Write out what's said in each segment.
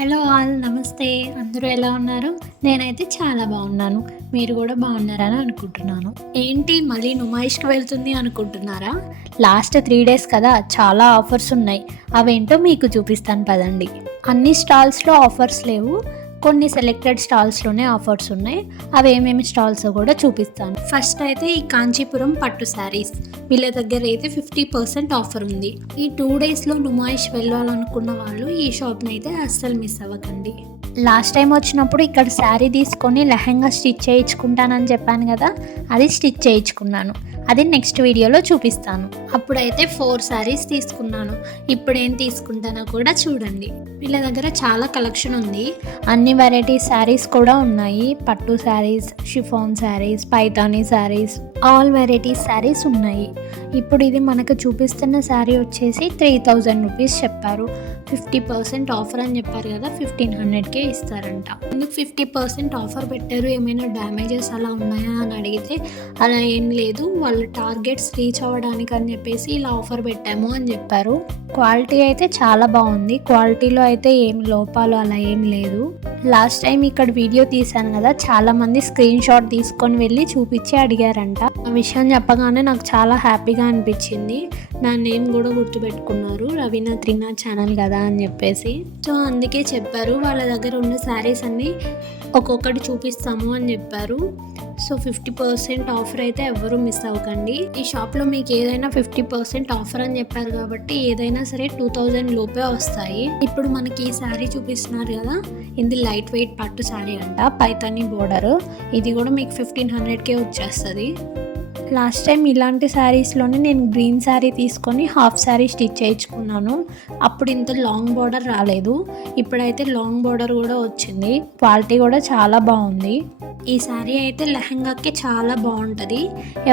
Hello all నమస్తే. అందరూ ఎలా ఉన్నారు? నేనైతే చాలా బాగున్నాను. మీరు కూడా బాగున్నారని అనుకుంటున్నాను. ఏంటి మళ్ళీ నుమాయిష్‌కి వెళ్తుంది అనుకుంటున్నారా? లాస్ట్ 3 డేస్ కదా, చాలా ఆఫర్స్ ఉన్నాయి. అవేంటో మీకు చూపిస్తాను పదండి. అన్ని స్టాల్స్‌లో ఆఫర్స్ లేవు. కొన్ని సెలెక్టెడ్ స్టాల్స్‌లోనే ఆఫర్స్ ఉన్నాయి. అవి ఏమేమి స్టాల్సో కూడా చూపిస్తాను. ఫస్ట్ అయితే ఈ కాంచీపురం పట్టు శారీస్. వీళ్ళ దగ్గర అయితే 50% ఆఫర్ ఉంది. ఈ 2 డేస్‌లో నుమాయిష్ వెళ్ళాలనుకున్న వాళ్ళు ఈ షాప్‌ని అయితే అస్సలు మిస్ అవ్వకండి. లాస్ట్ టైం వచ్చినప్పుడు ఇక్కడ శారీ తీసుకొని లెహంగా స్టిచ్ చేయించుకుంటానని చెప్పాను కదా, అది స్టిచ్ చేయించుకున్నాను. అది నెక్స్ట్ వీడియోలో చూపిస్తాను. అప్పుడైతే 4 శారీస్ తీసుకున్నాను. ఇప్పుడు ఏం తీసుకుంటానో కూడా చూడండి. వీళ్ళ దగ్గర చాలా కలెక్షన్ ఉంది. అన్ని వెరైటీ శారీస్ కూడా ఉన్నాయి. పట్టు saris, chiffon saris, Paithani saris, all varieties saris ఉన్నాయి. ఇప్పుడు ఇది మనకు చూపిస్తున్న శారీ వచ్చేసి 3000 రూపీస్ చెప్పారు. 50% ఆఫర్ అని చెప్పారు కదా, 1500కే ఇస్తారంట. ఎందుకు 50% ఆఫర్ పెట్టారు? ఏమైనా డ్యామేజెస్ అలా ఉన్నాయా అని అడిగితే అలా ఏం లేదు, వాళ్ళ టార్గెట్స్ రీచ్ అవ్వడానికి అని చెప్పేసి ఇలా ఆఫర్ పెట్టాము అని చెప్పారు. క్వాలిటీ అయితే చాలా బాగుంది. క్వాలిటీలో అయితే ఏం లోపాలు అలా ఏం లేదు. లాస్ట్ టైం ఇక్కడ వీడియో తీశాను కదా, చాలా మంది స్క్రీన్ షాట్ తీసుకొని వెళ్ళి చూపించి అడిగారంట. ఆ విషయం చెప్పగానే నాకు చాలా హ్యాపీగా అనిపించింది. నా నేమ్ కూడా గుర్తుపెట్టుకున్నారు, రవీనా త్రినాథ్ ఛానల్ కదా అని చెప్పేసి. సో అందుకే చెప్పారు, వాళ్ళ దగ్గర ఉన్న శారీస్ అన్నీ ఒక్కొక్కటి చూపిస్తాము అని చెప్పారు. సో 50% ఆఫర్ అయితే ఎవరు మిస్ అవ్వకండి. ఈ షాప్లో మీకు ఏదైనా 50% ఆఫర్ అని చెప్పారు కాబట్టి ఏదైనా సరే 2000 లోపే వస్తాయి. ఇప్పుడు మనకి ఈ శారీ చూపిస్తున్నారు కదా, ఇది లైట్ వెయిట్ పట్టు శారీ అంట, పైతానీ బోర్డర్. ఇది కూడా మీకు 1500కే వచ్చేస్తుంది. లాస్ట్ టైం ఇలాంటి శారీస్లోనే నేను గ్రీన్ శారీ తీసుకొని హాఫ్ శారీ స్టిచ్ చేయించుకున్నాను. అప్పుడు ఇంత లాంగ్ బార్డర్ రాలేదు. ఇప్పుడైతే లాంగ్ బార్డర్ కూడా వచ్చింది. క్వాలిటీ కూడా చాలా బాగుంది. ఈ శారీ అయితే లెహంగాకి చాలా బాగుంటుంది.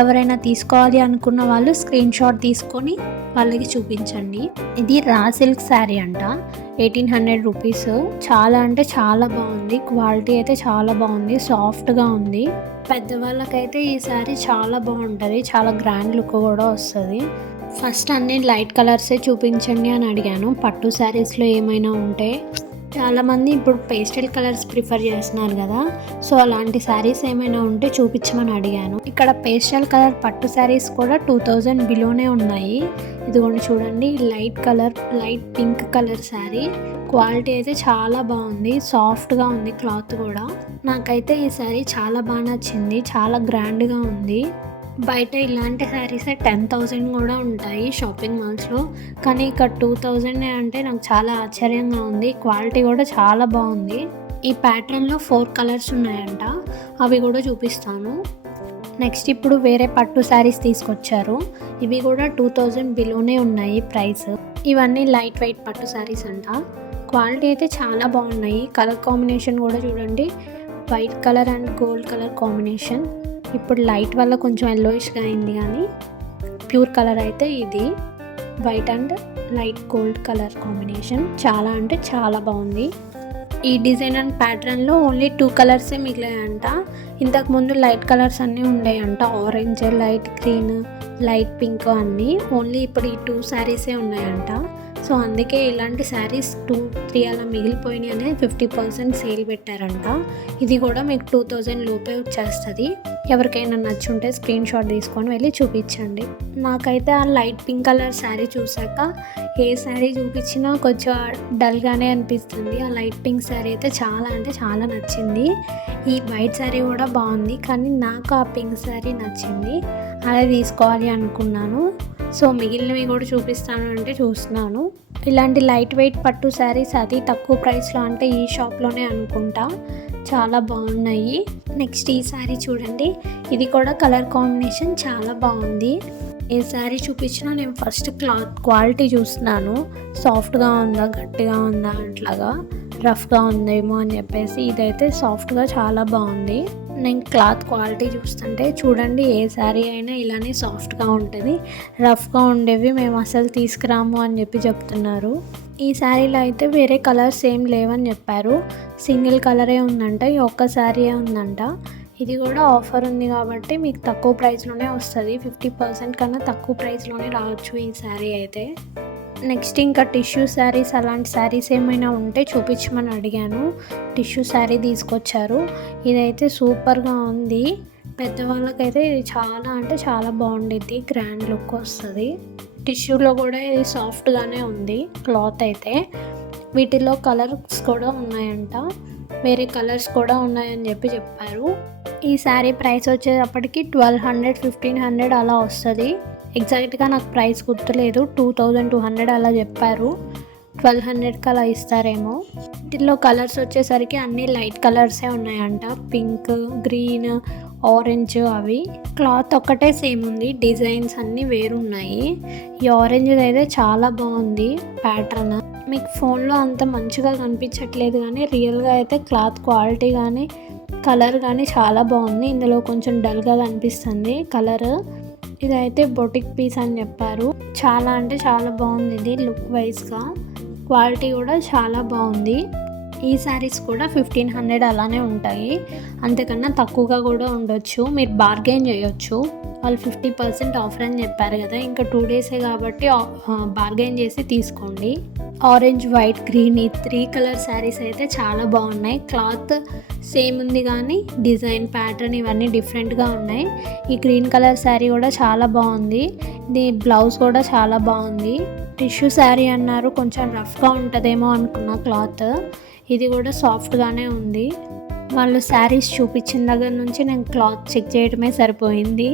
ఎవరైనా తీసుకోవాలి అనుకున్న వాళ్ళు స్క్రీన్ షాట్ తీసుకొని వాళ్ళకి చూపించండి. ఇది రా సిల్క్ శారీ అంట, 1800 రూపీస్. చాలా అంటే చాలా బాగుంది. క్వాలిటీ అయితే చాలా బాగుంది, సాఫ్ట్గా ఉంది. పెద్దవాళ్ళకైతే ఈ శారీ చాలా బాగుంటుంది, చాలా గ్రాండ్ లుక్ కూడా వస్తుంది. ఫస్ట్ అన్ని లైట్ కలర్సే చూపించండి అని అడిగాను. పట్టు శారీస్లో ఏమైనా ఉంటే చాలామంది ఇప్పుడు పేస్టల్ కలర్స్ ప్రిఫర్ చేస్తున్నారు కదా, సో అలాంటి శారీస్ ఏమైనా ఉంటే చూపించమని అడిగాను. ఇక్కడ పేస్టల్ కలర్ పట్టు శారీస్ కూడా 2000 బిలోనే ఉన్నాయి. ఇదిగోండి చూడండి, light colour, light pink colour sari. Quality అయితే చాలా బాగుంది, సాఫ్ట్గా ఉంది క్లాత్ కూడా. నాకైతే ఈ శారీ చాలా బాగా నచ్చింది, చాలా గ్రాండ్గా ఉంది. బయట ఇలాంటి శారీసే 10,000 కూడా ఉంటాయి షాపింగ్ మాల్స్లో, కానీ ఇక్కడ 2000 అంటే నాకు చాలా ఆశ్చర్యంగా ఉంది. క్వాలిటీ కూడా చాలా బాగుంది. ఈ ప్యాటర్న్లో 4 కలర్స్ ఉన్నాయంట, అవి కూడా చూపిస్తాను. నెక్స్ట్ ఇప్పుడు వేరే పట్టు శారీస్ తీసుకొచ్చారు. ఇవి కూడా 2000 బిలోనే ఉన్నాయి ప్రైస్. ఇవన్నీ లైట్ వెయిట్ పట్టు శారీస్ అంట. క్వాలిటీ అయితే చాలా బాగున్నాయి. కలర్ కాంబినేషన్ కూడా చూడండి, white colour and gold colour combination. ఇప్పుడు లైట్ వల్ల కొంచెం ఎల్లోయిష్గా అయింది, కానీ ప్యూర్ కలర్ అయితే ఇది white and light gold colour combination. చాలా అంటే చాలా బాగుంది. ఈ డిజైన్ అండ్ ప్యాటర్న్లో ఓన్లీ 2 కలర్సే మిగిలాయంట. ఇంతకుముందు లైట్ కలర్స్ అన్నీ ఉండేయంట, orange, light green, light pink అన్నీ. ఓన్లీ ఇప్పుడు ఈ 2 శారీసే ఉన్నాయంట. సో అందుకే ఇలాంటి శారీస్ 2-3 అలా మిగిలిపోయినాయి అనే 50% సేల్ పెట్టారంట. ఇది కూడా మీకు 2000 లోపే వచ్చేస్తుంది. ఎవరికైనా నచ్చుంటే స్క్రీన్ షాట్ తీసుకొని వెళ్ళి చూపించండి. నాకైతే ఆ లైట్ పింక్ కలర్ శారీ చూసాక ఏ శారీ చూపించినా కొంచెం డల్గానే అనిపిస్తుంది. ఆ లైట్ పింక్ శారీ అయితే చాలా అంటే చాలా నచ్చింది. ఈ వైట్ శారీ కూడా బాగుంది, కానీ నాకు ఆ పింక్ శారీ నచ్చింది, అదే తీసుకోవాలి అనుకున్నాను. సో మిగిలినవి కూడా చూపిస్తాను అంటే చూస్తున్నాను. ఇలాంటి లైట్ వెయిట్ పట్టు శారీస్ అది తక్కువ ప్రైస్లో అంటే ఈ షాప్లోనే అనుకుంటా, చాలా బాగున్నాయి. నెక్స్ట్ ఈ శారీ చూడండి, ఇది కూడా కలర్ కాంబినేషన్ చాలా బాగుంది. ఏ శారీ చూపించినా నేను ఫస్ట్ క్లాత్ క్వాలిటీ చూస్తున్నాను, సాఫ్ట్గా ఉందా గట్టిగా ఉందా అట్లాగా, రఫ్గా ఉందేమో అని చెప్పేసి. ఇదైతే సాఫ్ట్గా చాలా బాగుంది. నేను క్లాత్ క్వాలిటీ చూస్తుంటే చూడండి, ఏ శారీ అయినా ఇలానే సాఫ్ట్గా ఉంటుంది, రఫ్గా ఉండేవి మేము అసలు తీసుకురాము అని చెప్పి చెప్తున్నారు. ఈ శారీలో అయితే వేరే కలర్స్ ఏం లేవని చెప్పారు, సింగిల్ కలరే ఉందంట, ఈ ఒక్క శారీ ఉందంట. ఇది కూడా ఆఫర్ ఉంది కాబట్టి మీకు తక్కువ ప్రైస్లోనే వస్తుంది. 50% కన్నా తక్కువ ప్రైస్లోనే రావచ్చు ఈ శారీ అయితే. నెక్స్ట్ ఇంకా టిష్యూ శారీస్ అలాంటి శారీస్ ఏమైనా ఉంటే చూపించమని అడిగాను. టిష్యూ శారీ తీసుకొచ్చారు. ఇదైతే సూపర్గా ఉంది. పెద్దవాళ్ళకైతే ఇది చాలా అంటే చాలా బాగుండిద్ది, గ్రాండ్ లుక్ వస్తుంది. టిష్యూలో కూడా ఇది సాఫ్ట్గానే ఉంది క్లాత్ అయితే. వీటిలో కలర్స్ కూడా ఉన్నాయంట, వేరే కలర్స్ కూడా ఉన్నాయని చెప్పారు. ఈ శారీ ప్రైస్ వచ్చేటప్పటికి 1200 1500 అలా వస్తుంది. ఎగ్జాక్ట్గా నాకు ప్రైస్ గుర్తులేదు, 2200 అలా చెప్పారు. 1200కి అలా ఇస్తారేమో. వీటిల్లో కలర్స్ వచ్చేసరికి అన్నీ లైట్ కలర్సే ఉన్నాయంట, పింక్, గ్రీన్, ఆరెంజ్. అవి క్లాత్ ఒక్కటే సేమ్ ఉంది, డిజైన్స్ అన్నీ వేరున్నాయి. ఈ ఆరెంజ్ అయితే చాలా బాగుంది ప్యాటర్న్. మీకు ఫోన్లో అంత మంచిగా కనిపించట్లేదు కానీ రియల్గా అయితే క్లాత్ క్వాలిటీ కానీ కలర్ కానీ చాలా బాగుంది. ఇందులో కొంచెం డల్గా కనిపిస్తుంది కలర్. ఇదైతే బొటిక్ పీస్ అని చెప్పారు. చాలా అంటే చాలా బాగుంది ఇది లుక్ వైజ్గా. క్వాలిటీ కూడా చాలా బాగుంది. ఈ శారీస్ కూడా 1500 అలానే ఉంటాయి, అంతకన్నా తక్కువగా కూడా ఉండొచ్చు. మీరు బార్గెన్ చేయొచ్చు. వాళ్ళు 50% ఆఫర్ అని చెప్పారు కదా, ఇంకా 2 డేసే కాబట్టి బార్గెన్ చేసి తీసుకోండి. ఆరెంజ్, వైట్, గ్రీన్ ఈ 3 కలర్ శారీస్ అయితే చాలా బాగున్నాయి. క్లాత్ సేమ్ ఉంది కానీ డిజైన్, ప్యాటర్న్ ఇవన్నీ డిఫరెంట్గా ఉన్నాయి. ఈ గ్రీన్ కలర్ శారీ కూడా చాలా బాగుంది. ఇది బ్లౌజ్ కూడా చాలా బాగుంది. టిష్యూ శారీ అన్నారు, కొంచెం రఫ్గా ఉంటుందేమో అనుకున్న క్లాత్. ఇది కూడా సాఫ్ట్గానే ఉంది. వాళ్ళు శారీస్ చూపించిన దగ్గర నుంచి నేను క్లాత్ చెక్ చేయడమే సరిపోయింది.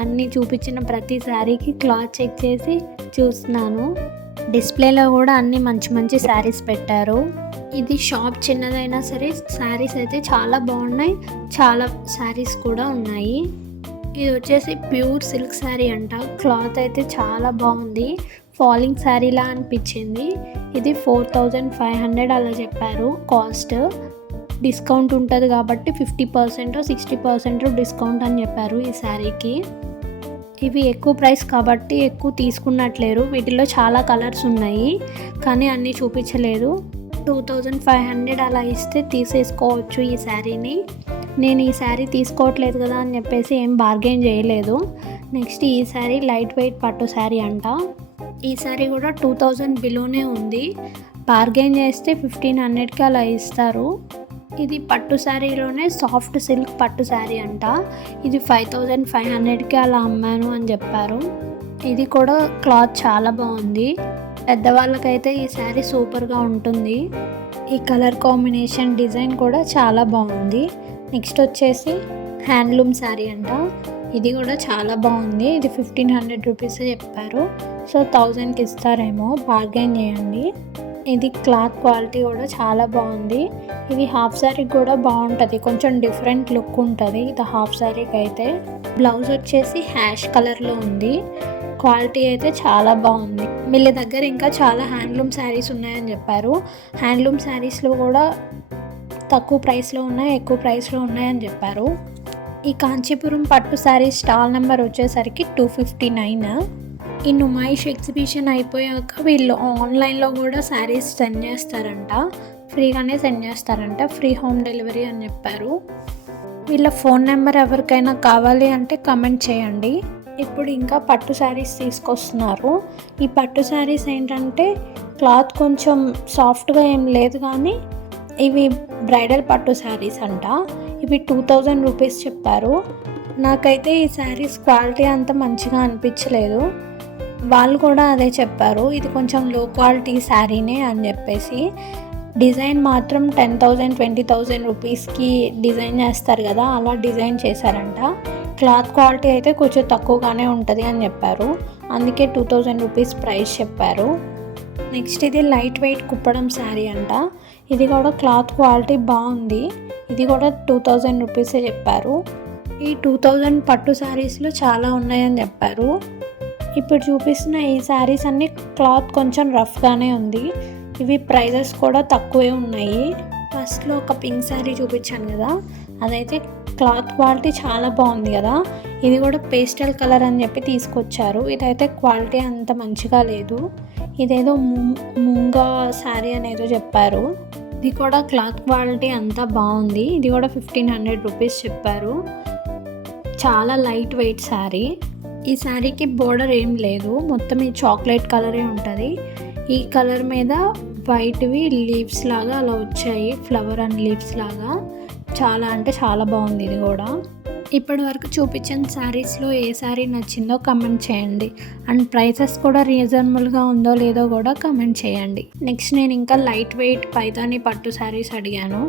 అన్నీ చూపించిన ప్రతి శారీకి క్లాత్ చెక్ చేసి చూస్తున్నాను. డిస్ప్లేలో కూడా అన్ని మంచి మంచి శారీస్ పెట్టారు. ఇది షాప్ చిన్నదైనా సరే శారీస్ అయితే చాలా బాగున్నాయి. చాలా శారీస్ కూడా ఉన్నాయి. ఇది వచ్చేసి ప్యూర్ సిల్క్ శారీ అంట. క్లాత్ అయితే చాలా బాగుంది, ఫాలింగ్ శారీలా అనిపించింది. ఇది 4500 అలా చెప్పారు కాస్ట్. డిస్కౌంట్ ఉంటుంది కాబట్టి 50% 60% డిస్కౌంట్ అని చెప్పారు ఈ శారీకి. ఇవి ఎక్కువ ప్రైస్ కాబట్టి ఎక్కువ తీసుకున్నట్లేరు. వీటిలో చాలా కలర్స్ ఉన్నాయి కానీ అన్నీ చూపించలేదు. 2500 అలా ఇస్తే తీసేసుకోవచ్చు ఈ శారీని. నేను ఈ శారీ తీసుకోవట్లేదు కదా అని చెప్పేసి ఏం బార్గెన్ చేయలేదు. నెక్స్ట్ ఈ శారీ లైట్ వెయిట్ పట్టు శారీ అంట. ఈ శారీ కూడా 2000 బిలోనే ఉంది. బార్గెన్ చేస్తే 1500కి అలా ఇస్తారు. ఇది పట్టు శారీలోనే సాఫ్ట్ సిల్క్ పట్టు శారీ అంట. ఇది 5500కి అలా అమ్మాను అని చెప్పారు. ఇది కూడా క్లాత్ చాలా బాగుంది. పెద్దవాళ్ళకైతే ఈ శారీ సూపర్గా ఉంటుంది. ఈ కలర్ కాంబినేషన్, డిజైన్ కూడా చాలా బాగుంది. నెక్స్ట్ వచ్చేసి హ్యాండ్లూమ్ శారీ అంట. ఇది కూడా చాలా బాగుంది. ఇది 1500 రూపీస్ చెప్పారు. సో 1000కి ఇస్తారేమో, బార్గెన్ చేయండి. ఇది క్లాత్ క్వాలిటీ కూడా చాలా బాగుంది. ఇది హాఫ్ శారీకి కూడా బాగుంటుంది, కొంచెం డిఫరెంట్ లుక్ ఉంటుంది ఇది హాఫ్ శారీకి అయితే. బ్లౌజ్ వచ్చేసి హ్యాష్ కలర్లో ఉంది. క్వాలిటీ అయితే చాలా బాగుంది. వీళ్ళ దగ్గర ఇంకా చాలా హ్యాండ్లూమ్ శారీస్ ఉన్నాయని చెప్పారు. హ్యాండ్లూమ్ శారీస్లో కూడా తక్కువ ప్రైస్లో ఉన్నాయి, ఎక్కువ ప్రైస్లో ఉన్నాయని చెప్పారు. ఈ కాంచీపురం పట్టు శారీ స్టాల్ నెంబర్ వచ్చేసరికి 259. ఈ నుమాయిష్ ఎగ్జిబిషన్ అయిపోయాక వీళ్ళు ఆన్లైన్లో కూడా శారీస్ సెండ్ చేస్తారంట, ఫ్రీగానే సెండ్ చేస్తారంట, ఫ్రీ హోమ్ డెలివరీ అని చెప్పారు. వీళ్ళ ఫోన్ నెంబర్ ఎవరికైనా కావాలి అంటే కమెంట్ చేయండి. ఇప్పుడు ఇంకా పట్టు శారీస్ తీసుకొస్తున్నారు. ఈ పట్టు శారీస్ ఏంటంటే క్లాత్ కొంచెం సాఫ్ట్గా ఏం లేదు కానీ ఇవి బ్రైడల్ పట్టు శారీస్ అంట. ఇవి 2000 రూపీస్ చెప్పారు. నాకైతే ఈ శారీస్ క్వాలిటీ అంత మంచిగా అనిపించలేదు. వాళ్ళు కూడా అదే చెప్పారు, ఇది కొంచెం లో క్వాలిటీ శారీనే అని చెప్పేసి. డిజైన్ మాత్రం 10,000 20,000 రూపీస్కి డిజైన్ చేస్తారు కదా, అలా డిజైన్ చేశారంట. క్లాత్ క్వాలిటీ అయితే కొంచెం తక్కువగానే ఉంటుంది అని చెప్పారు. అందుకే 2000 రూపీస్ ప్రైస్ చెప్పారు. నెక్స్ట్ ఇది లైట్ వెయిట్ కుప్పడం శారీ అంట. ఇది కూడా క్లాత్ క్వాలిటీ బాగుంది. ఇది కూడా 2000 రూపీసే చెప్పారు. ఈ 2000 పట్టు శారీస్లో చాలా ఉన్నాయని చెప్పారు. ఇప్పుడు చూపిస్తున్న ఈ శారీస్ అన్ని క్లాత్ కొంచెం రఫ్గానే ఉంది. ఇవి ప్రైజెస్ కూడా తక్కువే ఉన్నాయి. ఫస్ట్లో ఒక పింక్ శారీ చూపించాను కదా, అదైతే క్లాత్ క్వాలిటీ చాలా బాగుంది కదా. ఇది కూడా పేస్టల్ కలర్ అని చెప్పి తీసుకొచ్చారు. ఇదైతే క్వాలిటీ అంత మంచిగా లేదు. ఇదేదో మూంగా శారీ అనేదో చెప్పారు. ఇది కూడా క్లాత్ క్వాలిటీ అంతా బాగుంది. ఇది కూడా 1500 రూపీస్ చెప్పారు. చాలా లైట్ వెయిట్ శారీ. ఈ శారీకి బోర్డర్ ఏం లేదు, మొత్తం ఈ చాక్లెట్ కలరే ఉంటుంది. ఈ కలర్ మీద వైట్వి లీవ్స్ లాగా అలా వచ్చాయి, ఫ్లవర్ అండ్ లీవ్స్ లాగా. చాలా అంటే చాలా బాగుంది ఇది కూడా. ఇప్పటి వరకు చూపించిన శారీస్లో ఏ శారీ నచ్చిందో కమెంట్ చేయండి. అండ్ ప్రైసెస్ కూడా రీజనబుల్గా ఉందో లేదో కూడా కమెంట్ చేయండి. నెక్స్ట్ నేను ఇంకా లైట్ వెయిట్ పైతాని పట్టు శారీస్ అడిగాను,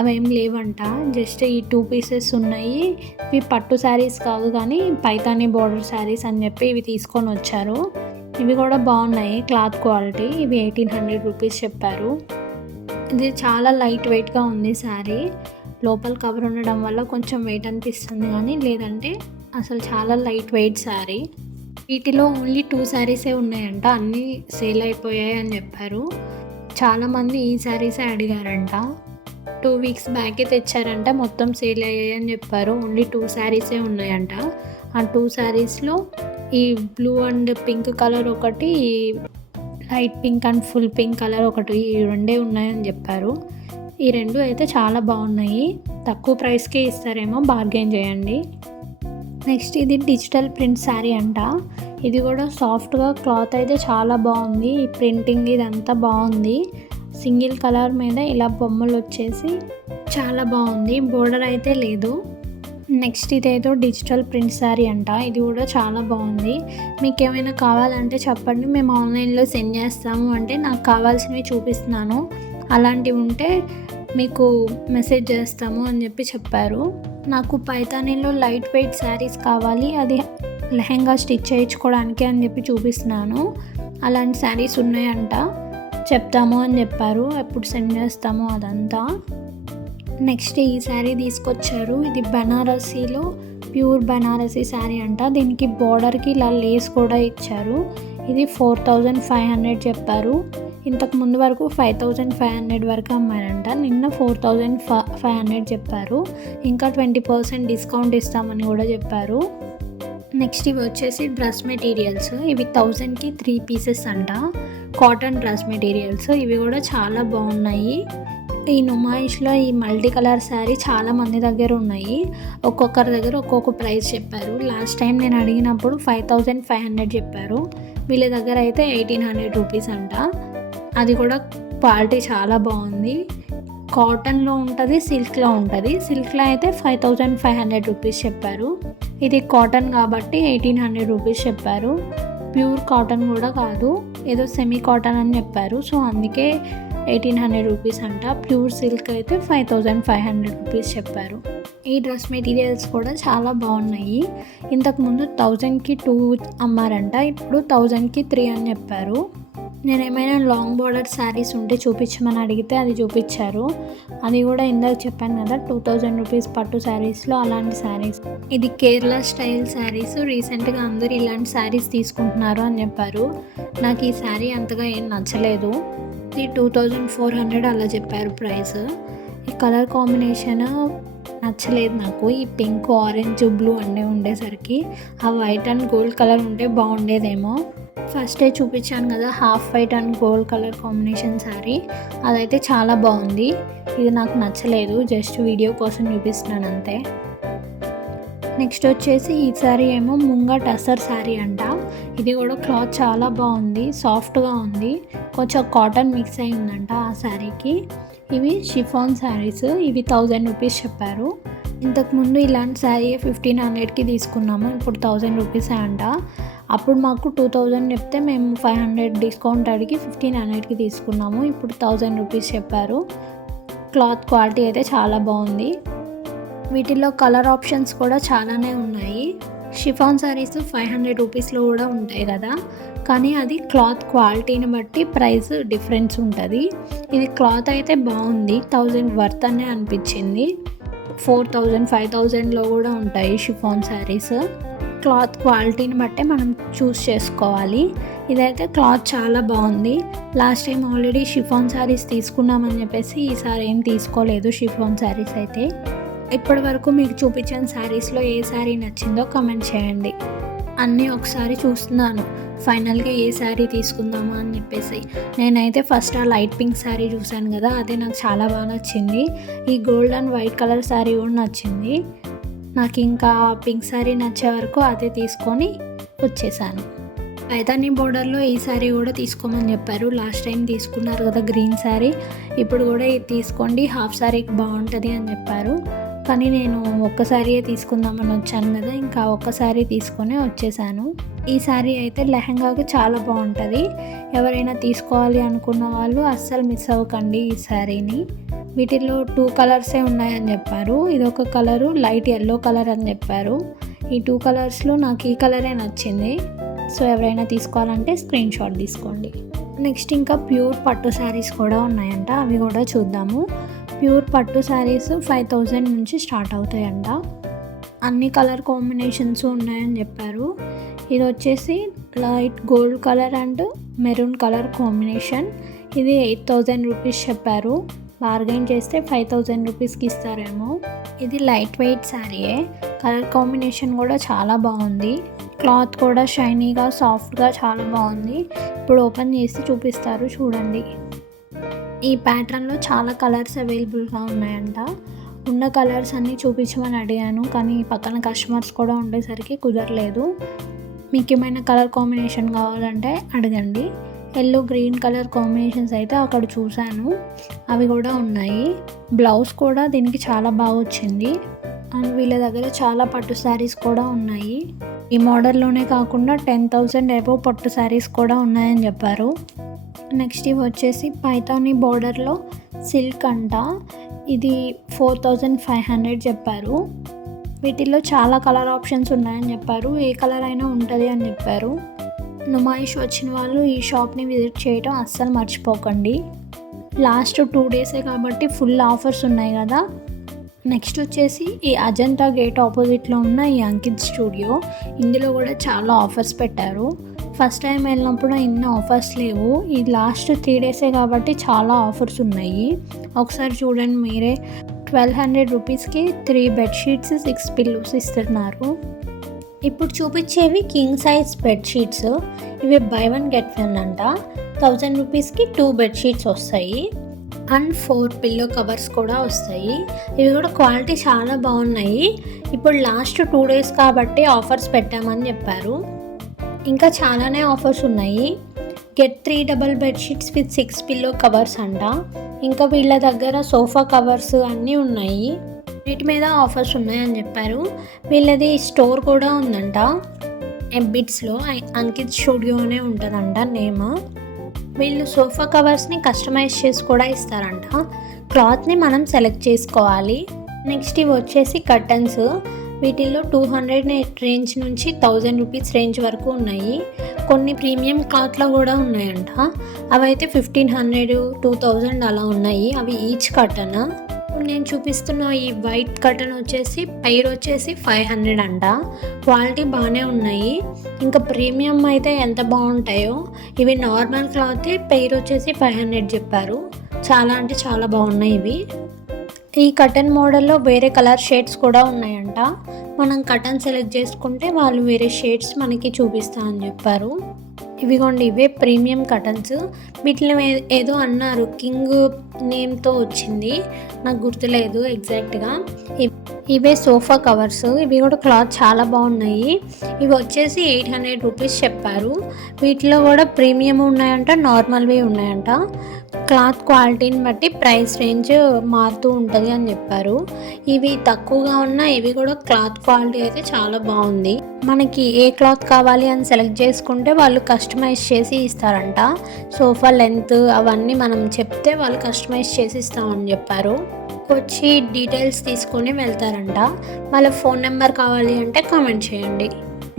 అవేం లేవంట. జస్ట్ ఈ 2 పీసెస్ ఉన్నాయి. ఇవి పట్టు శారీస్ కాదు కానీ పైతాని బోర్డర్ శారీస్ అని చెప్పి ఇవి తీసుకొని వచ్చారు. ఇవి కూడా బాగున్నాయి, క్లాత్ క్వాలిటీ. ఇవి 1800 రూపీస్ చెప్పారు. ఇది చాలా లైట్ వెయిట్గా ఉంది శారీ. లోపల కవర్ ఉండడం వల్ల కొంచెం వెయిట్ అనిపిస్తుంది, కానీ లేదంటే అసలు చాలా లైట్ వెయిట్ శారీ. వీటిలో ఓన్లీ 2 శారీసే ఉన్నాయంట, అన్నీ సేల్ అయిపోయాయి అని చెప్పారు. చాలామంది ఈ శారీసే అడిగారంట. 2 వీక్స్ బ్యాకే తెచ్చారంట, మొత్తం సేల్ అయ్యాయి అని చెప్పారు. ఓన్లీ 2 శారీసే ఉన్నాయంట. ఆ 2 శారీస్లో ఈ బ్లూ అండ్ పింక్ కలర్ ఒకటి, light pink and full pink colour ఒకటి, ఈ రెండే ఉన్నాయని చెప్పారు. ఈ 2 అయితే చాలా బాగున్నాయి. తక్కువ ప్రైస్కే ఇస్తారేమో, బార్గెన్ చేయండి. నెక్స్ట్ ఇది డిజిటల్ ప్రింట్ శారీ అంట. ఇది కూడా సాఫ్ట్గా, క్లాత్ అయితే చాలా బాగుంది. ఈ ప్రింటింగ్ ఇదంతా బాగుంది. సింగిల్ కలర్ మీద ఇలా బొమ్మలు వచ్చేసి చాలా బాగుంది. బోర్డర్ అయితే లేదు. నెక్స్ట్ ఇదేదో డిజిటల్ ప్రింట్ శారీ అంట. ఇది కూడా చాలా బాగుంది. మీకు ఏమైనా కావాలంటే చెప్పండి, మేము ఆన్లైన్లో సెండ్ చేస్తాము. అంటే నాకు కావాల్సినవి చూపిస్తున్నాను, అలాంటివి ఉంటే మీకు మెసేజ్ చేస్తాము అని చెప్పారు. నాకు పైతానీలో లైట్ వెయిట్ శారీస్ కావాలి, అది లెహెంగా స్టిచ్ చేయించుకోవడానికి అని చూపిస్తున్నాను. అలాంటి శారీస్ ఉన్నాయంట, చెప్తాము అని చెప్పారు. ఎప్పుడు సెండ్ చేస్తాము అదంతా. నెక్స్ట్ ఈ శారీ తీసుకొచ్చారు. ఇది బనారసీలో ప్యూర్ బనారసీ శారీ అంట. దీనికి బార్డర్కి ఇలా లేస్ కూడా ఇచ్చారు. ఇది 4500 చెప్పారు. ఇంతకు ముందు వరకు 5500 వరకు అమ్మారంట. నిన్న 4500 చెప్పారు. ఇంకా 20% డిస్కౌంట్ ఇస్తామని కూడా చెప్పారు. నెక్స్ట్ ఇవి వచ్చేసి డ్రెస్ మెటీరియల్స్. ఇవి 1000కి 3 పీసెస్ అంట. Cotton dress materials. ఇవి కూడా చాలా బాగున్నాయి. ఈ నుమాయిష్లో ఈ మల్టీ కలర్ శారీ చాలా మంది దగ్గర ఉన్నాయి. ఒక్కొక్కరి దగ్గర ఒక్కొక్క ప్రైస్ చెప్పారు. లాస్ట్ టైం నేను అడిగినప్పుడు 5500 చెప్పారు. వీళ్ళ దగ్గర అయితే 1800 రూపీస్ అంట. అది కూడా క్వాలిటీ చాలా బాగుంది. కాటన్లో ఉంటుంది, సిల్క్లో ఉంటుంది. సిల్క్లో అయితే 5500 రూపీస్ చెప్పారు. ఇది కాటన్ కాబట్టి 1800 రూపీస్ చెప్పారు. ప్యూర్ కాటన్ కూడా కాదు, ఏదో సెమీ కాటన్ అని చెప్పారు. సో అందుకే 1800 రూపీస్ అంట. ప్యూర్ సిల్క్ అయితే 5500 రూపీస్ చెప్పారు. ఈ డ్రెస్ మెటీరియల్స్ కూడా చాలా బాగున్నాయి. ఇంతకుముందు 1000కి 2 అమ్మారంట, ఇప్పుడు 1000కి 3 అని చెప్పారు. నేను ఏమైనా లాంగ్ బార్డర్ శారీస్ ఉంటే చూపించమని అడిగితే అది చూపించారు. అది కూడా ఇందాక చెప్పాను కదా, 2000 రూపీస్ పట్టు శారీస్లో అలాంటి శారీస్. ఇది కేరళ స్టైల్ శారీస్. రీసెంట్గా అందరూ ఇలాంటి శారీస్ తీసుకుంటున్నారు అని చెప్పారు. నాకు ఈ శారీ అంతగా ఏం నచ్చలేదు. ఇది 2400 అలా చెప్పారు ప్రైస్. ఈ కలర్ కాంబినేషన్ నచ్చలేదు నాకు. ఈ పింక్, ఆరెంజ్, బ్లూ అన్నీ ఉండేసరికి ఆ వైట్ అండ్ గోల్డ్ కలర్ ఉంటే బాగుండేదేమో. ఫస్టే చూపించాను కదా half white and gold colour combination sari, అదైతే చాలా బాగుంది. ఇది నాకు నచ్చలేదు, జస్ట్ వీడియో కోసం చూపిస్తున్నాను అంతే. నెక్స్ట్ వచ్చేసి ఈ శారీ ఏమో ముంగా టసర్ శారీ అంట. ఇది కూడా క్లాత్ చాలా బాగుంది, సాఫ్ట్గా ఉంది, కొంచెం కాటన్ మిక్స్ అయి ఉందంట ఆ శారీకి. ఇవి షిఫాన్ శారీస్. ఇవి 1000 రూపీస్ చెప్పారు. ఇంతకుముందు ఇలాంటి శారీ 1500కి తీసుకున్నాము, ఇప్పుడు 1000 రూపీసే అంట. అప్పుడు మాకు 2000 చెప్తే మేము 500 డిస్కౌంట్ అడిగి 1500కి తీసుకున్నాము. ఇప్పుడు 1000 రూపీస్ చెప్పారు. క్లాత్ క్వాలిటీ అయితే చాలా బాగుంది. వీటిల్లో కలర్ ఆప్షన్స్ కూడా చాలానే ఉన్నాయి. షిఫాన్ శారీస్ 500 రూపీస్లో కూడా ఉంటాయి కదా, కానీ అది క్లాత్ క్వాలిటీని బట్టి ప్రైస్ డిఫరెన్స్ ఉంటుంది. ఇది క్లాత్ అయితే బాగుంది, 1000 వర్త్ అనే అనిపించింది. 4000, 5000లో కూడా ఉంటాయి షిఫాన్ శారీస్. క్లాత్ క్వాలిటీని బట్టే మనం చూస్ చేసుకోవాలి. ఇదైతే క్లాత్ చాలా బాగుంది. Last time already chiffon saris తీసుకున్నామని చెప్పేసి ఈసారి ఏం తీసుకోలేదు షిఫాన్ శారీస్ అయితే. ఇప్పటి వరకు మీకు చూపించిన శారీస్లో ఏ శారీ నచ్చిందో కమెంట్ చేయండి. అన్నీ ఒకసారి చూస్తున్నాను, ఫైనల్గా ఏ శారీ తీసుకుందామా అని చెప్పేసి. నేనైతే ఫస్ట్ ఆ లైట్ పింక్ శారీ చూశాను కదా, అదే నాకు చాలా బాగా నచ్చింది. ఈ gold and white colour sari కూడా నచ్చింది నాకు. ఇంకా పింక్ శారీ నచ్చే వరకు అదే తీసుకొని వచ్చేసాను. పైతాని బోర్డర్లో ఈ శారీ కూడా తీసుకోమని చెప్పారు. లాస్ట్ టైం తీసుకున్నారు కదా గ్రీన్ శారీ, ఇప్పుడు కూడా ఇది తీసుకోండి, హాఫ్ శారీకి బాగుంటుంది అని చెప్పారు. కానీ నేను ఒక్క శారీయే తీసుకుందామని వచ్చాను కదా, ఇంకా ఒక్క శారీ తీసుకొని వచ్చేసాను. ఈ శారీ అయితే లెహంగాకి చాలా బాగుంటుంది. ఎవరైనా తీసుకోవాలి అనుకున్న వాళ్ళు అస్సలు మిస్ అవ్వకండి ఈ శారీని. వీటిల్లో 2 కలర్సే ఉన్నాయని చెప్పారు. ఇదొక కలరు, లైట్ ఎల్లో కలర్ అని చెప్పారు. ఈ 2 కలర్స్లో నాకు ఈ కలరే నచ్చింది. సో ఎవరైనా తీసుకోవాలంటే స్క్రీన్ షాట్ తీసుకోండి. నెక్స్ట్ ఇంకా ప్యూర్ పట్టు శారీస్ కూడా ఉన్నాయంట, అవి కూడా చూద్దాము. ప్యూర్ పట్టు శారీస్ 5000 నుంచి స్టార్ట్ అవుతాయంట. అన్ని కలర్ కాంబినేషన్స్ ఉన్నాయని చెప్పారు. ఇది వచ్చేసి light gold colour and maroon colour combination. ఇది 8000 రూపీస్ చెప్పారు. బార్గెన్ చేస్తే 5000 రూపీస్కి ఇస్తారేమో. ఇది లైట్ వెయిట్ శారీయే. కలర్ కాంబినేషన్ కూడా చాలా బాగుంది. క్లాత్ కూడా షైనీగా సాఫ్ట్గా చాలా బాగుంది. ఇప్పుడు ఓపెన్ చేసి చూపిస్తారు చూడండి. ఈ ప్యాటర్న్లో చాలా కలర్స్ అవైలబుల్గా ఉన్నాయంట. ఉన్న కలర్స్ అన్నీ చూపించమని అడిగాను, కానీ పక్కన కస్టమర్స్ కూడా ఉండేసరికి కుదరలేదు. మీకు ఏమైనా కలర్ కాంబినేషన్ కావాలంటే అడగండి. ఎల్లో గ్రీన్ కలర్ కాంబినేషన్స్ అయితే అక్కడ చూశాను, అవి కూడా ఉన్నాయి. బ్లౌజ్ కూడా దీనికి చాలా బాగా వచ్చింది. అండ్ వీళ్ళ దగ్గర చాలా పట్టు శారీస్ కూడా ఉన్నాయి. ఈ మోడల్లోనే కాకుండా 10,000 అబోవ్ పట్టు శారీస్ కూడా ఉన్నాయని చెప్పారు. నెక్స్ట్ ఇవి వచ్చేసి పైతాని బార్డర్లో సిల్క్ అంట. ఇది 4500 చెప్పారు. వీటిల్లో చాలా కలర్ ఆప్షన్స్ ఉన్నాయని చెప్పారు. ఏ కలర్ అయినా ఉంటుంది అని చెప్పారు. నుమాయిష్ వచ్చిన వాళ్ళు ఈ షాప్ని విజిట్ చేయడం అస్సలు మర్చిపోకండి. లాస్ట్ 2 డేసే కాబట్టి ఫుల్ ఆఫర్స్ ఉన్నాయి కదా. నెక్స్ట్ వచ్చేసి ఈ అజంతా గేట్ ఆపోజిట్లో ఉన్న ఈ అంకిత్ స్టూడియో. ఇందులో కూడా చాలా ఆఫర్స్ పెట్టారు. ఫస్ట్ టైం వెళ్ళినప్పుడు ఇన్ని ఆఫర్స్ లేవు. ఈ లాస్ట్ 3 డేసే కాబట్టి చాలా ఆఫర్స్ ఉన్నాయి. ఒకసారి చూడండి మీరే. 1200 రూపీస్కి 3 బెడ్షీట్స్ 6 పిల్లోస్ ఇస్తున్నారు. ఇప్పుడు చూపించేవి కింగ్ సైజ్ బెడ్షీట్స్. ఇవి బై 1 గెట్ 1 అంట. 1000 రూపీస్కి 2 బెడ్షీట్స్ వస్తాయి అండ్ 4 పిల్లో కవర్స్ కూడా వస్తాయి. ఇవి కూడా క్వాలిటీ చాలా బాగున్నాయి. ఇప్పుడు లాస్ట్ 2 డేస్ కాబట్టి ఆఫర్స్ పెట్టామని చెప్పారు. ఇంకా చాలానే ఆఫర్స్ ఉన్నాయి. Get 3 double bedsheets with 6 pillow covers అంట. ఇంకా వీళ్ళ దగ్గర సోఫా కవర్స్ అన్నీ ఉన్నాయి. వీటి మీద ఆఫర్స్ ఉన్నాయని చెప్పారు. వీళ్ళది స్టోర్ కూడా ఉందంట. ఎబ్బిట్స్లో అంకిత్ స్టూడియో అనే ఉంటుందంట నేమ్. వీళ్ళు సోఫా కవర్స్ని కస్టమైజ్ చేసి కూడా ఇస్తారంట. క్లాత్ని మనం సెలెక్ట్ చేసుకోవాలి. నెక్స్ట్ ఇవి వచ్చేసి కర్టన్స్. వీటిల్లో 200 రేంజ్ నుంచి 1000 రూపీస్ రేంజ్ వరకు ఉన్నాయి. కొన్ని ప్రీమియం క్లాత్లో కూడా ఉన్నాయంట. అవైతే 1500, 2000 అలా ఉన్నాయి. అవి ఈచ్ కర్టన్. నేను చూపిస్తున్న ఈ వైట్ కర్టన్ వచ్చేసి పైర్ వచ్చేసి 500 అంట. క్వాలిటీ బాగానే ఉన్నాయి. ఇంకా ప్రీమియం అయితే ఎంత బాగుంటాయో. ఇవి నార్మల్ క్లాత్, పైర్ వచ్చేసి 500 చెప్పారు. చాలా అంటే చాలా బాగున్నాయి ఇవి. ఈ కర్టన్ మోడల్లో వేరే కలర్ షేడ్స్ కూడా ఉన్నాయంట. మనం కర్టన్ సెలెక్ట్ చేసుకుంటే వాళ్ళు వేరే షేడ్స్ మనకి చూపిస్తా అని చెప్పారు. ఇవిగోండి ఇవే ప్రీమియం కర్టన్స్. వీటిలో ఏదో అన్నారు, కింగ్ నేమ్తో వచ్చింది, నాకు గుర్తులేదు ఎగ్జాక్ట్గా. ఇవే సోఫా కవర్స్. ఇవి కూడా క్లాత్ చాలా బాగున్నాయి. ఇవి వచ్చేసి 800 రూపీస్ చెప్పారు. వీటిలో కూడా ప్రీమియం ఉన్నాయంట, నార్మల్వి ఉన్నాయంట. క్లాత్ క్వాలిటీని బట్టి ప్రైస్ రేంజ్ మారుతూ ఉంటుంది అని చెప్పారు. ఇవి తక్కువగా ఉన్న ఇవి కూడా క్లాత్ క్వాలిటీ అయితే చాలా బాగుంది. మనకి ఏ క్లాత్ కావాలి అని సెలెక్ట్ చేసుకుంటే వాళ్ళు కస్టమైజ్ చేసి ఇస్తారంట. సోఫా లెంత్ అవన్నీ మనం చెప్తే వాళ్ళు కస్టమైజ్ చేసి ఇస్తామని చెప్పారు. వచ్చి డీటెయిల్స్ తీసుకొని వెళ్తారంట. వాళ్ళ ఫోన్ నెంబర్ కావాలి అంటే కామెంట్ చేయండి.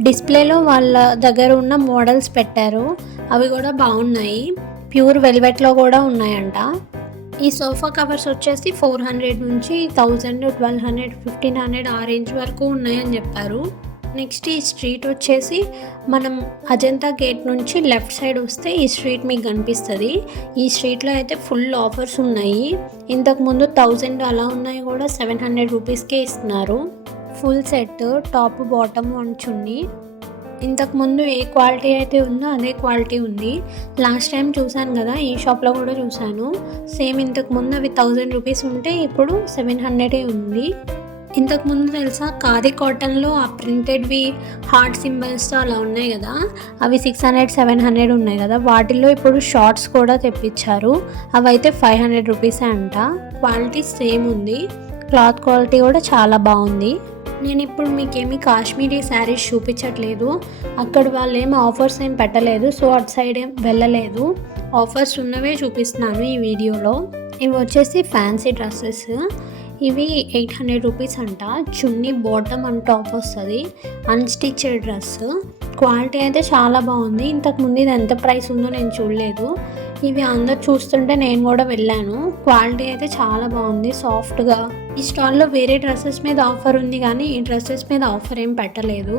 డిస్ప్లేలో వాళ్ళ దగ్గర ఉన్న మోడల్స్ పెట్టారు, అవి కూడా బాగున్నాయి. ప్యూర్ వెల్వెట్లో కూడా ఉన్నాయంట. ఈ సోఫా కవర్స్ వచ్చేసి 400 నుంచి 1000, 1200, 1500 ఆ రేంజ్ వరకు ఉన్నాయని చెప్పారు. నెక్స్ట్ ఈ స్ట్రీట్ వచ్చేసి మనం అజంతా గేట్ నుంచి లెఫ్ట్ సైడ్ వస్తే ఈ స్ట్రీట్ మీకు కనిపిస్తుంది. ఈ స్ట్రీట్లో అయితే ఫుల్ ఆఫర్స్ ఉన్నాయి. ఇంతకుముందు 1000 అలా ఉన్నాయి కూడా 700 రూపీస్కే ఇస్తున్నారు. Full set, top bottom and chunni. ఇంతకుముందు ఏ క్వాలిటీ అయితే ఉందో అదే క్వాలిటీ ఉంది. లాస్ట్ టైం చూశాను కదా, ఈ షాప్లో కూడా చూశాను. సేమ్ ఇంతకుముందు అవి 1000 రూపీస్ ఉంటే ఇప్పుడు 700 ఉంది. ఇంతకుముందు తెలుసా ఖాదీ కాటన్లో ఆ ప్రింటెడ్వి హార్ట్ సింబల్స్తో అలా ఉన్నాయి కదా, అవి 600-700 ఉన్నాయి కదా, వాటిల్లో ఇప్పుడు షార్ట్స్ కూడా తెప్పించారు. అవి అయితే 500 రూపీసే అంట. క్వాలిటీ సేమ్ ఉంది, క్లాత్ క్వాలిటీ కూడా చాలా బాగుంది. నేను ఇప్పుడు మీకేమి కాశ్మీరీ శారీస్ చూపించట్లేదు, అక్కడ వాళ్ళు ఏమి ఆఫర్స్ ఏం పెట్టలేదు, సో అటు సైడ్ ఏం వెళ్ళలేదు. ఆఫర్స్ ఉన్నవే చూపిస్తున్నాను ఈ వీడియోలో. ఇవి వచ్చేసి ఫ్యాన్సీ డ్రెస్సెస్. ఇవి 800 రూపీస్ అంట. చున్నీ బాటమ్ అండ్ టాప్ వస్తుంది, అన్స్టిచ్డ్ డ్రెస్. క్వాలిటీ అయితే చాలా బాగుంది. ఇంతకుముందు ఇది ఎంత ప్రైస్ ఉందో నేను చూడలేదు. ఇవి అందరు చూస్తుంటే నేను కూడా వెళ్ళాను. క్వాలిటీ అయితే చాలా బాగుంది, సాఫ్ట్గా. ఈ స్టాల్లో వేరే డ్రెస్సెస్ మీద ఆఫర్ ఉంది కానీ ఈ డ్రెస్సెస్ మీద ఆఫర్ ఏం పెట్టలేదు.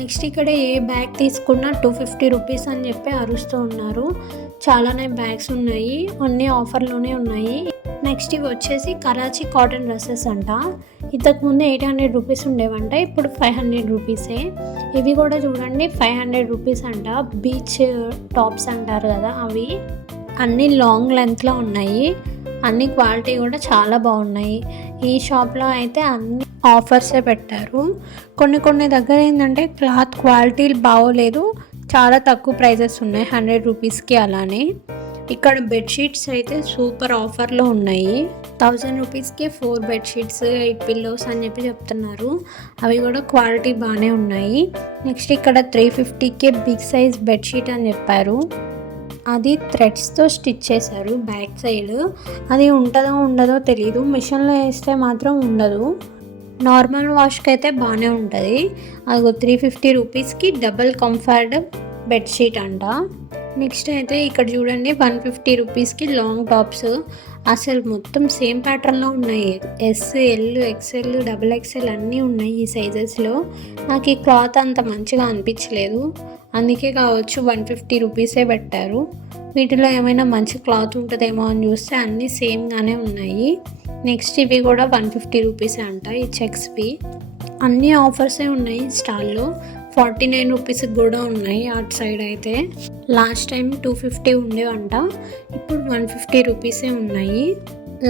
నెక్స్ట్ ఇక్కడ ఏ బ్యాగ్ తీసుకున్నా 250 రూపీస్ అని చెప్పి అరుస్తూ ఉన్నారు. చాలానే బ్యాగ్స్ ఉన్నాయి, అన్నీ ఆఫర్లోనే ఉన్నాయి. నెక్స్ట్ ఇవి వచ్చేసి కరాచీ కాటన్ డ్రెస్సెస్ అంట. ఇంతకుముందు 800 రూపీస్ ఉండేవంట, ఇప్పుడు 500 రూపీసే. ఇవి కూడా చూడండి 500 రూపీస్ అంట. బీచ్ టాప్స్ అంటారు కదా అవి. అన్నీ లాంగ్ లెంత్లో ఉన్నాయి, అన్ని క్వాలిటీ కూడా చాలా బాగున్నాయి. ఈ షాప్లో అయితే అన్ని ఆఫర్సే పెట్టారు. కొన్ని దగ్గర ఏంటంటే క్లాత్ క్వాలిటీ బాగోలేదు, చాలా తక్కువ ప్రైజెస్ ఉన్నాయి, 100 రూపీస్కి. అలానే ఇక్కడ బెడ్షీట్స్ అయితే సూపర్ ఆఫర్లో ఉన్నాయి. 1000 రూపీస్కి 4 బెడ్షీట్స్, 8 పిల్లోస్ అని చెప్పి చెప్తున్నారు. అవి కూడా క్వాలిటీ బాగానే ఉన్నాయి. నెక్స్ట్ ఇక్కడ 350కే బిగ్ సైజ్ బెడ్షీట్ అని చెప్పారు. అది థ్రెడ్స్తో స్టిచ్ చేశారు బ్యాక్ సైడ్. అది ఉంటుందో ఉండదో తెలీదు, మిషన్లో వేస్తే మాత్రం ఉండదు. నార్మల్ వాష్కి అయితే బాగానే ఉంటుంది. అది 350 రూపీస్కి డబుల్ కంఫర్ట్ బెడ్షీట్ అంట. నెక్స్ట్ అయితే ఇక్కడ చూడండి 150 రూపీస్కి లాంగ్ టాప్స్. అసలు మొత్తం సేమ్ ప్యాటర్న్లో ఉన్నాయి. SL, XL, XXL అన్నీ ఉన్నాయి ఈ సైజెస్లో. నాకు ఈ క్లాత్ అంత మంచిగా అనిపించలేదు, అందుకే కావచ్చు 150 రూపీసే పెట్టారు. వీటిలో ఏమైనా మంచి క్లాత్ ఉంటుందేమో అని చూస్తే అన్నీ సేమ్గానే ఉన్నాయి. నెక్స్ట్ ఇవి కూడా 150 రూపీసే అంట. ఈ చెక్స్వి అన్నీ ఆఫర్సే ఉన్నాయి స్టాల్లో. 49 రూపీస్కి కూడా ఉన్నాయి అటు సైడ్ అయితే. లాస్ట్ టైం 250 ఉండేవంట, ఇప్పుడు 150 రూపీసే ఉన్నాయి.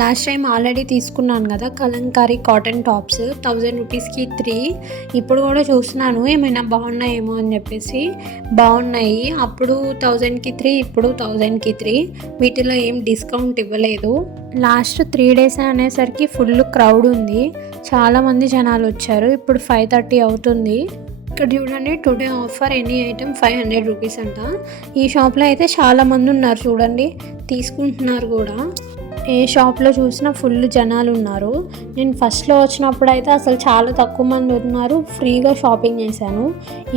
లాస్ట్ టైం ఆల్రెడీ తీసుకున్నాను కదా కలంకారీ కాటన్ టాప్స్, 1000 రూపీస్కి 3. ఇప్పుడు కూడా చూస్తున్నాను ఏమైనా బాగున్నాయేమో అని చెప్పేసి. బాగున్నాయి. అప్పుడు 1000కి 3, ఇప్పుడు 1000కి 3. వీటిలో ఏం డిస్కౌంట్ ఇవ్వలేదు. లాస్ట్ 3 డేస్ అనేసరికి ఫుల్ క్రౌడ్ ఉంది, చాలామంది జనాలు వచ్చారు. ఇప్పుడు 5:30 అవుతుంది. ఇక్కడ చూడండి today offer any item 500 rupees అంట. ఈ షాప్లో అయితే చాలామంది ఉన్నారు చూడండి, తీసుకుంటున్నారు కూడా. ఏ షాప్లో చూసినా ఫుల్ జనాలు ఉన్నారు. నేను ఫస్ట్లో వచ్చినప్పుడు అయితే అసలు చాలా తక్కువ మంది ఉన్నారు, ఫ్రీగా షాపింగ్ చేశాను.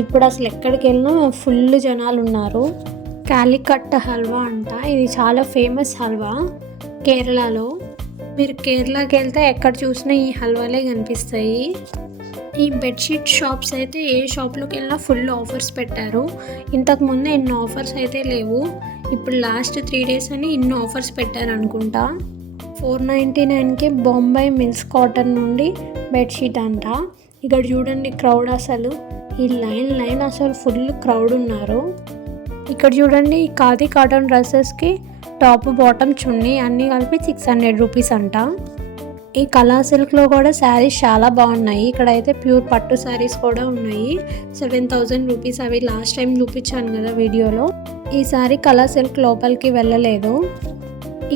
ఇప్పుడు అసలు ఎక్కడికి వెళ్ళినా ఫుల్ జనాలు ఉన్నారు. కాలికట్ హల్వా అంట, ఇది చాలా ఫేమస్ హల్వా కేరళలో. మీరు కేరళకి వెళ్తే ఎక్కడ చూసినా ఈ హల్వాలే కనిపిస్తాయి. ఈ బెడ్షీట్ షాప్స్ అయితే ఏ షాప్లోకి వెళ్ళినా ఫుల్ ఆఫర్స్ పెట్టారు. ఇంతకుముందు ఎన్నో ఆఫర్స్ అయితే లేవు, ఇప్పుడు లాస్ట్ 3 డేస్ అని ఇన్ని ఆఫర్స్ పెట్టారు అనుకుంటా. 499కి బొంబాయి మిల్స్ కాటన్ నుండి బెడ్షీట్ అంట. ఇక్కడ చూడండి క్రౌడ్, అసలు ఈ లైన్ అసలు ఫుల్ క్రౌడ్ ఉన్నారు. ఇక్కడ చూడండి ఈ ఖాదీ కాటన్ డ్రెస్సెస్కి టాప్ బాటమ్ చున్నీ అన్నీ కలిపి 600 రూపీస్ అంట. ఈ కలర్ సిల్క్లో కూడా శారీస్ చాలా బాగున్నాయి. ఇక్కడైతే ప్యూర్ పట్టు శారీస్ కూడా ఉన్నాయి. 7000 రూపీస్. అవి లాస్ట్ టైం చూపించాను కదా వీడియోలో. ఈసారి కలర్ సిల్క్ లోపలికి వెళ్ళలేదు.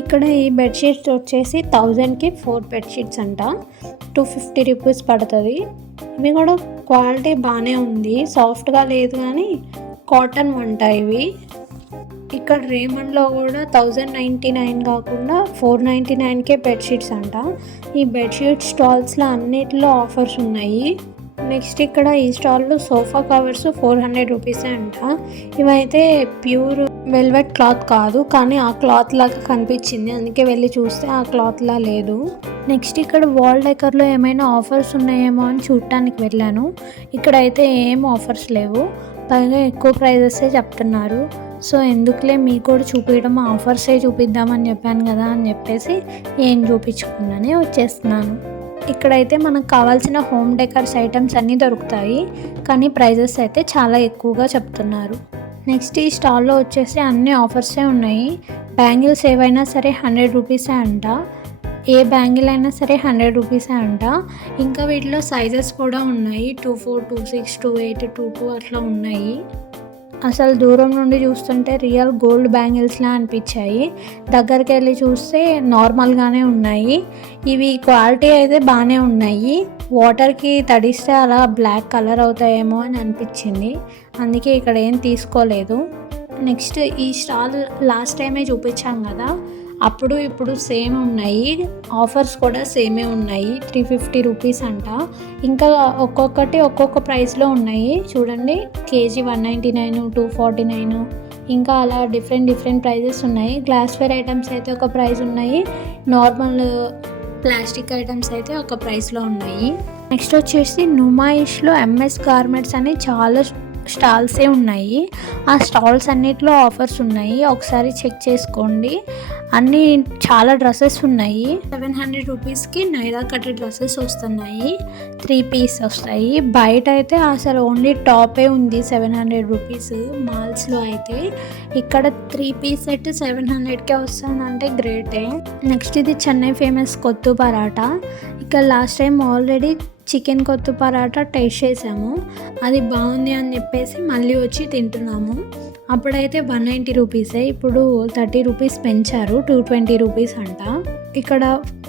ఇక్కడ ఈ బెడ్షీట్స్ వచ్చేసి 1000కి 4 బెడ్షీట్స్ అంట. 250 రూపీస్ పడుతుంది. ఇవి కూడా క్వాలిటీ బాగానే ఉంది, సాఫ్ట్గా లేదు కానీ కాటన్ అంట ఇవి. ఇక్కడ రేమండ్లో కూడా 1099 కాకుండా 499కే బెడ్షీట్స్ అంట. ఈ బెడ్షీట్ స్టాల్స్లో అన్నిటిలో ఆఫర్స్ ఉన్నాయి. నెక్స్ట్ ఇక్కడ ఈ స్టాల్లో సోఫా కవర్స్ 400 రూపీసే అంట. ఇవైతే ప్యూర్ వెల్వెట్ క్లాత్ కాదు, కానీ ఆ క్లాత్ లాగా కనిపించింది, అందుకే వెళ్ళి చూస్తే ఆ క్లాత్లా లేదు. నెక్స్ట్ ఇక్కడ వాల్ డెకర్లో ఏమైనా ఆఫర్స్ ఉన్నాయేమో అని చూడటానికి వెళ్ళాను. ఇక్కడైతే ఏం ఆఫర్స్ లేవు, పైగా ఎక్కువ ప్రైజెసే చెప్తున్నారు. సో ఎందుకులే మీకు కూడా చూపించడం, ఆఫర్సే చూపిద్దామని చెప్పాను కదా అని చెప్పేసి ఏం చూపించకుండానే వచ్చేస్తున్నాను. ఇక్కడైతే మనకు కావాల్సిన హోమ్ డెకర్స్ ఐటమ్స్ అన్నీ దొరుకుతాయి, కానీ ప్రైజెస్ అయితే చాలా ఎక్కువగా చెప్తున్నారు. నెక్స్ట్ ఈ స్టాల్లో వచ్చేసి అన్ని ఆఫర్సే ఉన్నాయి. బ్యాంగిల్స్ ఏవైనా సరే 100 రూపీసే అంట. ఏ బ్యాంగిల్ అయినా సరే 100 రూపీసే అంట. ఇంకా వీటిలో సైజెస్ కూడా ఉన్నాయి, 24, 26, 28, 22 అట్లా ఉన్నాయి. అసలు దూరం నుండి చూస్తుంటే రియల్ గోల్డ్ బ్యాంగిల్స్లా అనిపించాయి. దగ్గరికి వెళ్ళి చూస్తే నార్మల్గానే ఉన్నాయి. ఇవి క్వాలిటీ అయితే బాగానే ఉన్నాయి. వాటర్కి తడిస్తే అలా బ్లాక్ కలర్ అవుతాయేమో అని అనిపించింది, అందుకే ఇక్కడ ఏం తీసుకోలేదు. నెక్స్ట్ ఈ స్టాల్ లాస్ట్ టైమే చూపించాం కదా, అప్పుడు ఇప్పుడు సేమ్ ఉన్నాయి. ఆఫర్స్ కూడా సేమే ఉన్నాయి. 350 రూపీస్ అంట. ఇంకా ఒక్కొక్కటి ఒక్కొక్క ప్రైస్లో ఉన్నాయి చూడండి. కేజీ 199, 249, ఇంకా అలా డిఫరెంట్ ప్రైజెస్ ఉన్నాయి. గ్లాస్వేర్ ఐటమ్స్ అయితే ఒక ప్రైస్ ఉన్నాయి, నార్మల్ ప్లాస్టిక్ ఐటమ్స్ అయితే ఒక ప్రైస్లో ఉన్నాయి. నెక్స్ట్ వచ్చేసి నుమాయిష్లో ఎంఎస్ గార్మెంట్స్ అని చాలా స్టాల్సే ఉన్నాయి. ఆ స్టాల్స్ అన్నిట్లో ఆఫర్స్ ఉన్నాయి, ఒకసారి చెక్ చేసుకోండి. అన్నీ చాలా డ్రెస్సెస్ ఉన్నాయి. 700 రూపీస్కి నైరా కట్ డ్రెస్సెస్ వస్తున్నాయి, 3 పీస్ వస్తాయి. బయట అయితే అసలు ఓన్లీ టాపే ఉంది 700 రూపీస్ మాల్స్లో అయితే. ఇక్కడ 3 పీస్ సెట్ 700కే వస్తుందంటే గ్రేటే. నెక్స్ట్ ఇది చెన్నై ఫేమస్ కొత్తు పరాటా. ఇక్కడ లాస్ట్ టైం ఆల్రెడీ చికెన్ కొత్తు పరాటా టేస్ట్ చేసాము, అది బాగుంది అని చెప్పేసి మళ్ళీ వచ్చి తింటున్నాము. అప్పుడైతే 190 రూపీసే, ఇప్పుడు 30 రూపీస్ పెంచారు, 220 రూపీస్ అంట. ఇక్కడ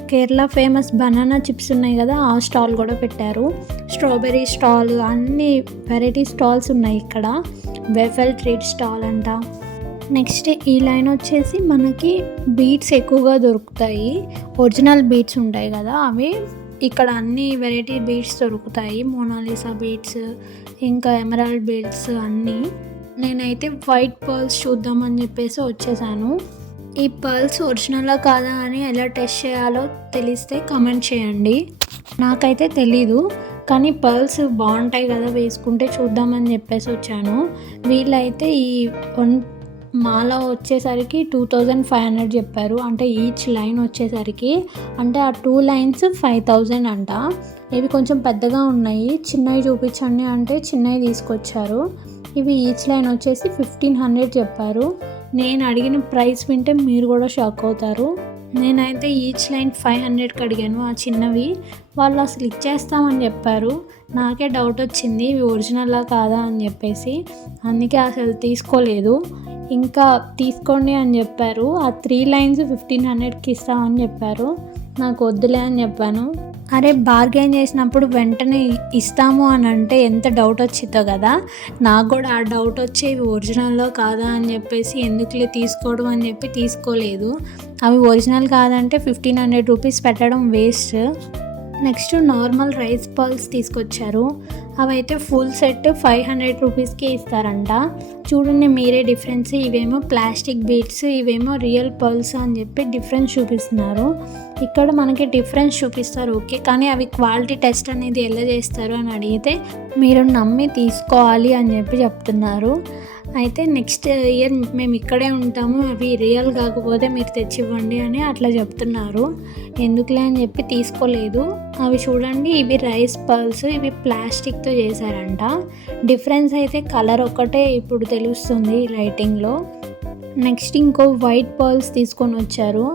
కేరళ ఫేమస్ బనానా చిప్స్ ఉన్నాయి కదా, ఆ స్టాల్ కూడా పెట్టారు. స్ట్రాబెర్రీ స్టాల్, అన్ని వెరైటీ స్టాల్స్ ఉన్నాయి ఇక్కడ. వెఫెల్ ట్రీట్ స్టాల్ అంట. నెక్స్ట్ ఈ లైన్ వచ్చేసి మనకి బీట్స్ ఎక్కువగా దొరుకుతాయి. ఒరిజినల్ బీట్స్ ఉంటాయి కదా అవి. ఇక్కడ అన్ని వెరైటీ బీడ్స్ దొరుకుతాయి, మోనాలిసా బీడ్స్, ఇంకా ఎమరాల్డ్ బీడ్స్ అన్నీ. నేనైతే వైట్ పర్ల్స్ చూద్దామని చెప్పేసి వచ్చేసాను. ఈ పర్ల్స్ ఒరిజినలా కాదా అని ఎలా టెస్ట్ చేయాలో తెలిస్తే కామెంట్ చేయండి. నాకైతే తెలీదు, కానీ పర్ల్స్ బాగుంటాయి కదా వేసుకుంటే, చూద్దామని చెప్పేసి వచ్చాను. వీళ్ళైతే ఈ మాల వచ్చేసరికి 2500 చెప్పారు, అంటే ఈచ్ లైన్ వచ్చేసరికి, అంటే ఆ 2 లైన్స్ 5000 అంట. ఇవి కొంచెం పెద్దగా ఉన్నాయి, చిన్నవి చూపించండి అంటే చిన్నవి తీసుకొచ్చారు. ఇవి ఈచ్ లైన్ వచ్చేసి 1500 చెప్పారు. నేను అడిగిన ప్రైస్ వింటే మీరు కూడా షాక్ అవుతారు. నేనైతే ఈచ్ లైన్ 500కి అడిగాను ఆ చిన్నవి. వాళ్ళు అసలు ఇచ్చేస్తామని చెప్పారు. నాకే డౌట్ వచ్చింది ఇవి ఒరిజినల్లా కాదా అని చెప్పేసి, అందుకే అసలు తీసుకోలేదు. ఇంకా తీసుకోండి అని చెప్పారు. ఆ 3 లైన్స్ 1500కి ఇస్తామని చెప్పారు. నాకు వద్దులే అని చెప్పాను. అరే బార్గెన్ చేసినప్పుడు వెంటనే ఇస్తాము అని అంటే ఎంత డౌట్ వచ్చిందో కదా, నాకు కూడా ఆ డౌట్ వచ్చి ఇవి ఒరిజినల్లో కాదా అని చెప్పేసి ఎందుకులే తీసుకోవడం అని చెప్పి తీసుకోలేదు. అవి ఒరిజినల్ కాదంటే 1500 రూపీస్ పెట్టడం waste. Next normal rice pearls తీసుకొచ్చారు. అవైతే ఫుల్ సెట్ 500 రూపీస్కి ఇస్తారంట. చూడండి మీరే డిఫరెన్స్. ఇవేమో ప్లాస్టిక్ బీడ్స్, ఇవేమో రియల్ పర్ల్స్ అని చెప్పి డిఫరెన్స్ చూపిస్తున్నారు. ఇక్కడ మనకి డిఫరెన్స్ చూపిస్తారు ఓకే, కానీ అవి క్వాలిటీ టెస్ట్ అనేది ఎలా చేస్తారు అని అడిగితే మీరు నమ్మి తీసుకోవాలి అని చెప్పి చెప్తున్నారు. అయితే నెక్స్ట్ ఇయర్ మేము ఇక్కడే ఉంటాము, అవి రియల్ కాకపోతే మీరు తెచ్చివ్వండి అని అట్లా చెప్తున్నారు. ఎందుకులే అని చెప్పి తీసుకోలేదు. అవి చూడండి, ఇవి రైస్ పర్ల్స్, ఇవి ప్లాస్టిక్తో చేశారంట. డిఫరెన్స్ అయితే కలర్ ఒక్కటే ఇప్పుడు తెలుస్తుంది లైటింగ్లో. నెక్స్ట్ ఇంకో వైట్ పర్ల్స్ తీసుకొని వచ్చారు.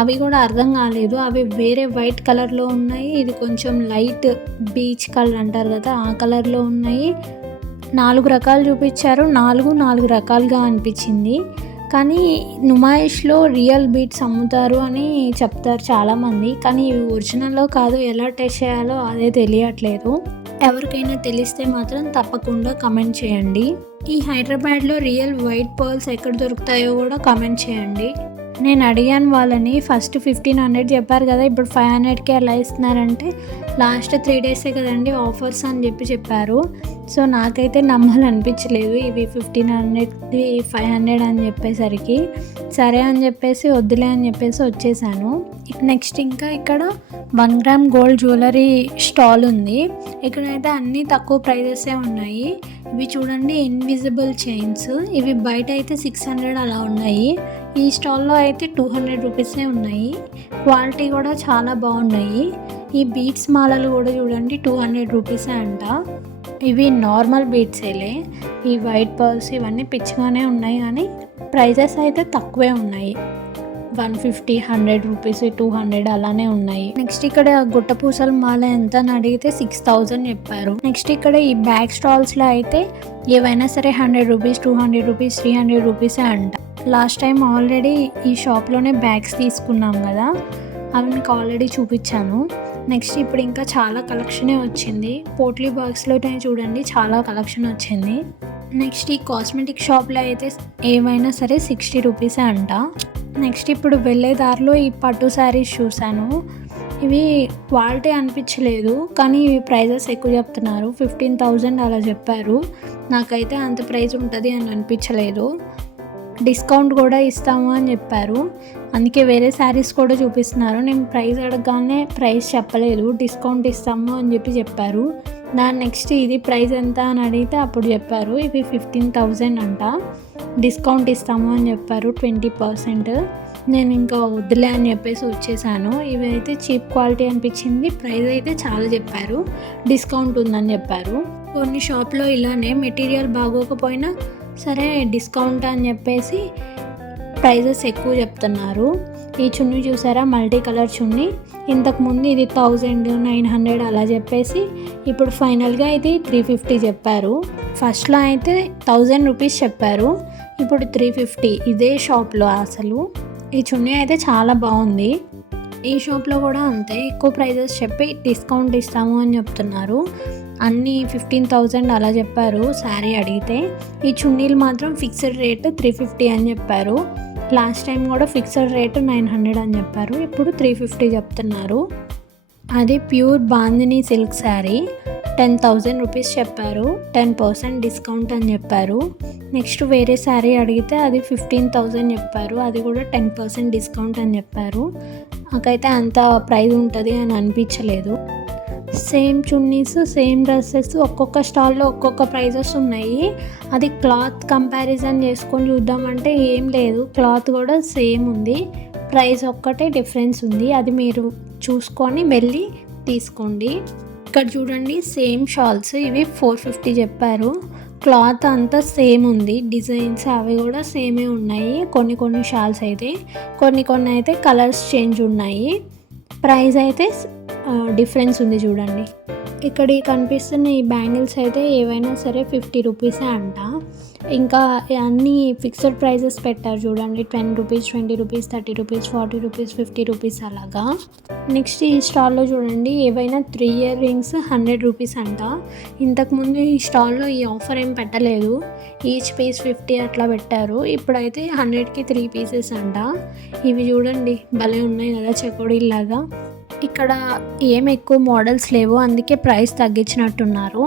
అవి కూడా అర్థం కాలేదు, అవి వేరే వైట్ కలర్లో ఉన్నాయి, ఇది కొంచెం లైట్ బీచ్ కలర్ అంటారు కదా ఆ కలర్లో ఉన్నాయి. 4 రకాలు చూపించారు, 4 రకాలుగా అనిపించింది. కానీ నుమాయిష్లో రియల్ బీట్స్ అమ్ముతారు అని చెప్తారు చాలామంది, కానీ ఇవి ఒరిజినల్లో కాదు, ఎలా టెస్ట్ చేయాలో అదే తెలియట్లేదు. ఎవరికైనా తెలిస్తే మాత్రం తప్పకుండా కమెంట్ చేయండి. ఈ హైదరాబాద్లో రియల్ వైట్ పర్ల్స్ ఎక్కడ దొరుకుతాయో కూడా కమెంట్ చేయండి. నేను అడిగాను వాళ్ళని, ఫస్ట్ 1500 చెప్పారు కదా, ఇప్పుడు 500కి ఎలా ఇస్తున్నారంటే లాస్ట్ 3 డేసే కదండి ఆఫర్స్ అని చెప్పారు. సో నాకైతే నమ్మాలనిపించలేదు ఇవి 1500ది 500 అని చెప్పేసరికి. సరే అని చెప్పేసి వద్దులే అని చెప్పేసి వచ్చేసాను. నెక్స్ట్ ఇంకా ఇక్కడ 1 గ్రామ్ గోల్డ్ జ్యువెలరీ స్టాల్ ఉంది. ఇక్కడైతే అన్నీ తక్కువ ప్రైజెసే ఉన్నాయి. ఇవి చూడండి ఇన్విజిబుల్ చైన్స్, ఇవి బయట అయితే 600 అలా ఉన్నాయి. ఈ స్టాల్లో అయితే 200 రూపీసే ఉన్నాయి. క్వాలిటీ కూడా చాలా బాగున్నాయి. ఈ బీట్స్ మాలలు కూడా చూడండి 200 రూపీసే అంట. ఇవి నార్మల్ బీట్సేలే, ఈ వైట్ పర్ల్స్ ఇవన్నీ పిచ్చిగానే ఉన్నాయి, కానీ ప్రైజెస్ అయితే తక్కువే ఉన్నాయి. 150, 100 రూపీస్, 200 అలానే ఉన్నాయి. నెక్స్ట్ ఇక్కడ గుట్టపూసల మాల ఎంత అని అడిగితే 6000 చెప్పారు. నెక్స్ట్ ఇక్కడ ఈ బ్యాగ్ స్టాల్స్లో అయితే ఏవైనా సరే 100 రూపీస్, 200 రూపీస్, 300 రూపీసే అంట. లాస్ట్ టైం ఆల్రెడీ ఈ షాప్లోనే బ్యాగ్స్ తీసుకున్నాం కదా, అవి మీకు ఆల్రెడీ చూపించాను. నెక్స్ట్ ఇప్పుడు ఇంకా చాలా కలెక్షనే వచ్చింది. పోట్లీ బాక్స్లోనే చూడండి చాలా కలెక్షన్ వచ్చింది. నెక్స్ట్ ఈ కాస్మెటిక్ షాప్లో అయితే ఏమైనా సరే 60 రూపీసే అంట. నెక్స్ట్ ఇప్పుడు వెళ్ళే దారిలో ఈ పట్టు శారీస్ చూశాను. ఇవి క్వాలిటీ అనిపించలేదు, కానీ ఇవి ప్రైజెస్ ఎక్కువ చెప్తున్నారు. 15,000 అలా చెప్పారు. నాకైతే అంత ప్రైస్ ఉంటుంది అని అనిపించలేదు. డిస్కౌంట్ కూడా ఇస్తాము అని చెప్పారు, అందుకే వేరే శారీస్ కూడా చూపిస్తున్నారు. నేను ప్రైస్ అడగగానే ప్రైస్ చెప్పలేదు, డిస్కౌంట్ ఇస్తాము అని చెప్పారు. దాని నెక్స్ట్ ఇది ప్రైస్ ఎంత అని అడిగితే అప్పుడు చెప్పారు ఇవి 15,000 అంట, డిస్కౌంట్ ఇస్తాము అని చెప్పారు 20%. నేను ఇంకా వద్దులే అని చెప్పేసి వచ్చేసాను. ఇవి అయితే చీప్ క్వాలిటీ అనిపించింది, ప్రైస్ అయితే చాలా చెప్పారు, డిస్కౌంట్ ఉందని చెప్పారు. కొన్ని షాప్లో ఇలానే మెటీరియల్ బాగోకపోయినా సరే డిస్కౌంట్ అని చెప్పేసి ప్రైజెస్ ఎక్కువ చెప్తున్నారు. ఈ చున్నీ చూసారా, మల్టీ కలర్ చున్నీ. ఇంతకుముందు ఇది 1900 అలా చెప్పేసి ఇప్పుడు ఫైనల్గా ఇది 350 చెప్పారు. ఫస్ట్లో అయితే 1000 రూపీస్ చెప్పారు, ఇప్పుడు 350 ఇదే షాప్లో. అసలు ఈ చున్నీ అయితే చాలా బాగుంది. ఈ షాప్లో కూడా అంతే, ఎక్కువ ప్రైజెస్ చెప్పి డిస్కౌంట్ ఇస్తాము అని చెప్తున్నారు. అన్నీ 15,000 అలా చెప్పారు శారీ అడిగితే. ఈ చున్నీలు మాత్రం ఫిక్స్డ్ రేట్ 350 అని చెప్పారు. లాస్ట్ టైం కూడా ఫిక్స్డ్ రేట్ 900 అని చెప్పారు, ఇప్పుడు 350 చెప్తున్నారు. అది pure bandhani silk sari, 10,000 rupees చెప్పారు, 10% డిస్కౌంట్ అని చెప్పారు. నెక్స్ట్ వేరే శారీ అడిగితే అది 15,000 చెప్పారు, అది కూడా 10% డిస్కౌంట్ అని చెప్పారు. నాకైతే అంత ప్రైస్ ఉంటుంది అని అనిపించలేదు. సేమ్ చున్నీస్, సేమ్ డ్రెస్సెస్ ఒక్కొక్క స్టాల్లో ఒక్కొక్క ప్రైజెస్ ఉన్నాయి. అది క్లాత్ కంపారిజన్ చేసుకొని చూద్దామంటే ఏం లేదు, క్లాత్ కూడా సేమ్ ఉంది, ప్రైస్ ఒక్కటే డిఫరెన్స్ ఉంది. అది మీరు చూసుకొని వెళ్ళి తీసుకోండి. ఇక్కడ చూడండి సేమ్ షాల్స్, ఇవి 450 చెప్పారు. క్లాత్ అంతా సేమ్ ఉంది, డిజైన్స్ అవి కూడా సేమే ఉన్నాయి. కొన్ని షాల్స్ అయితే, కొన్ని అయితే కలర్స్ చేంజ్ ఉన్నాయి. ప్రైస్ అయితే డిఫరెన్స్ ఉంది చూడండి. ఇక్కడ కనిపిస్తున్న ఈ బ్యాంగిల్స్ అయితే ఏవైనా సరే 50 రూపీసే అంట. ఇంకా అన్నీ ఫిక్స్డ్ ప్రైజెస్ పెట్టారు చూడండి, 10 rupees, 20 rupees, 30 rupees, 40 rupees, 50 rupees అలాగా. నెక్స్ట్ ఈ స్టాల్లో చూడండి ఏవైనా 3 ఇయర్ రింగ్స్ 100 రూపీస్ అంట. ఇంతకుముందు ఈ స్టాల్లో ఈ ఆఫర్ ఏం పెట్టలేదు, ఈచ్ పీస్ 50 అట్లా పెట్టారు. ఇప్పుడైతే 100కి 3 పీసెస్ అంట. ఇవి చూడండి భలే ఉన్నాయి కదా, చెకోడీలాగా. ఇక్కడ ఏం ఎక్కువ మోడల్స్ లేవు, అందుకే ప్రైస్ తగ్గించినట్టున్నారు.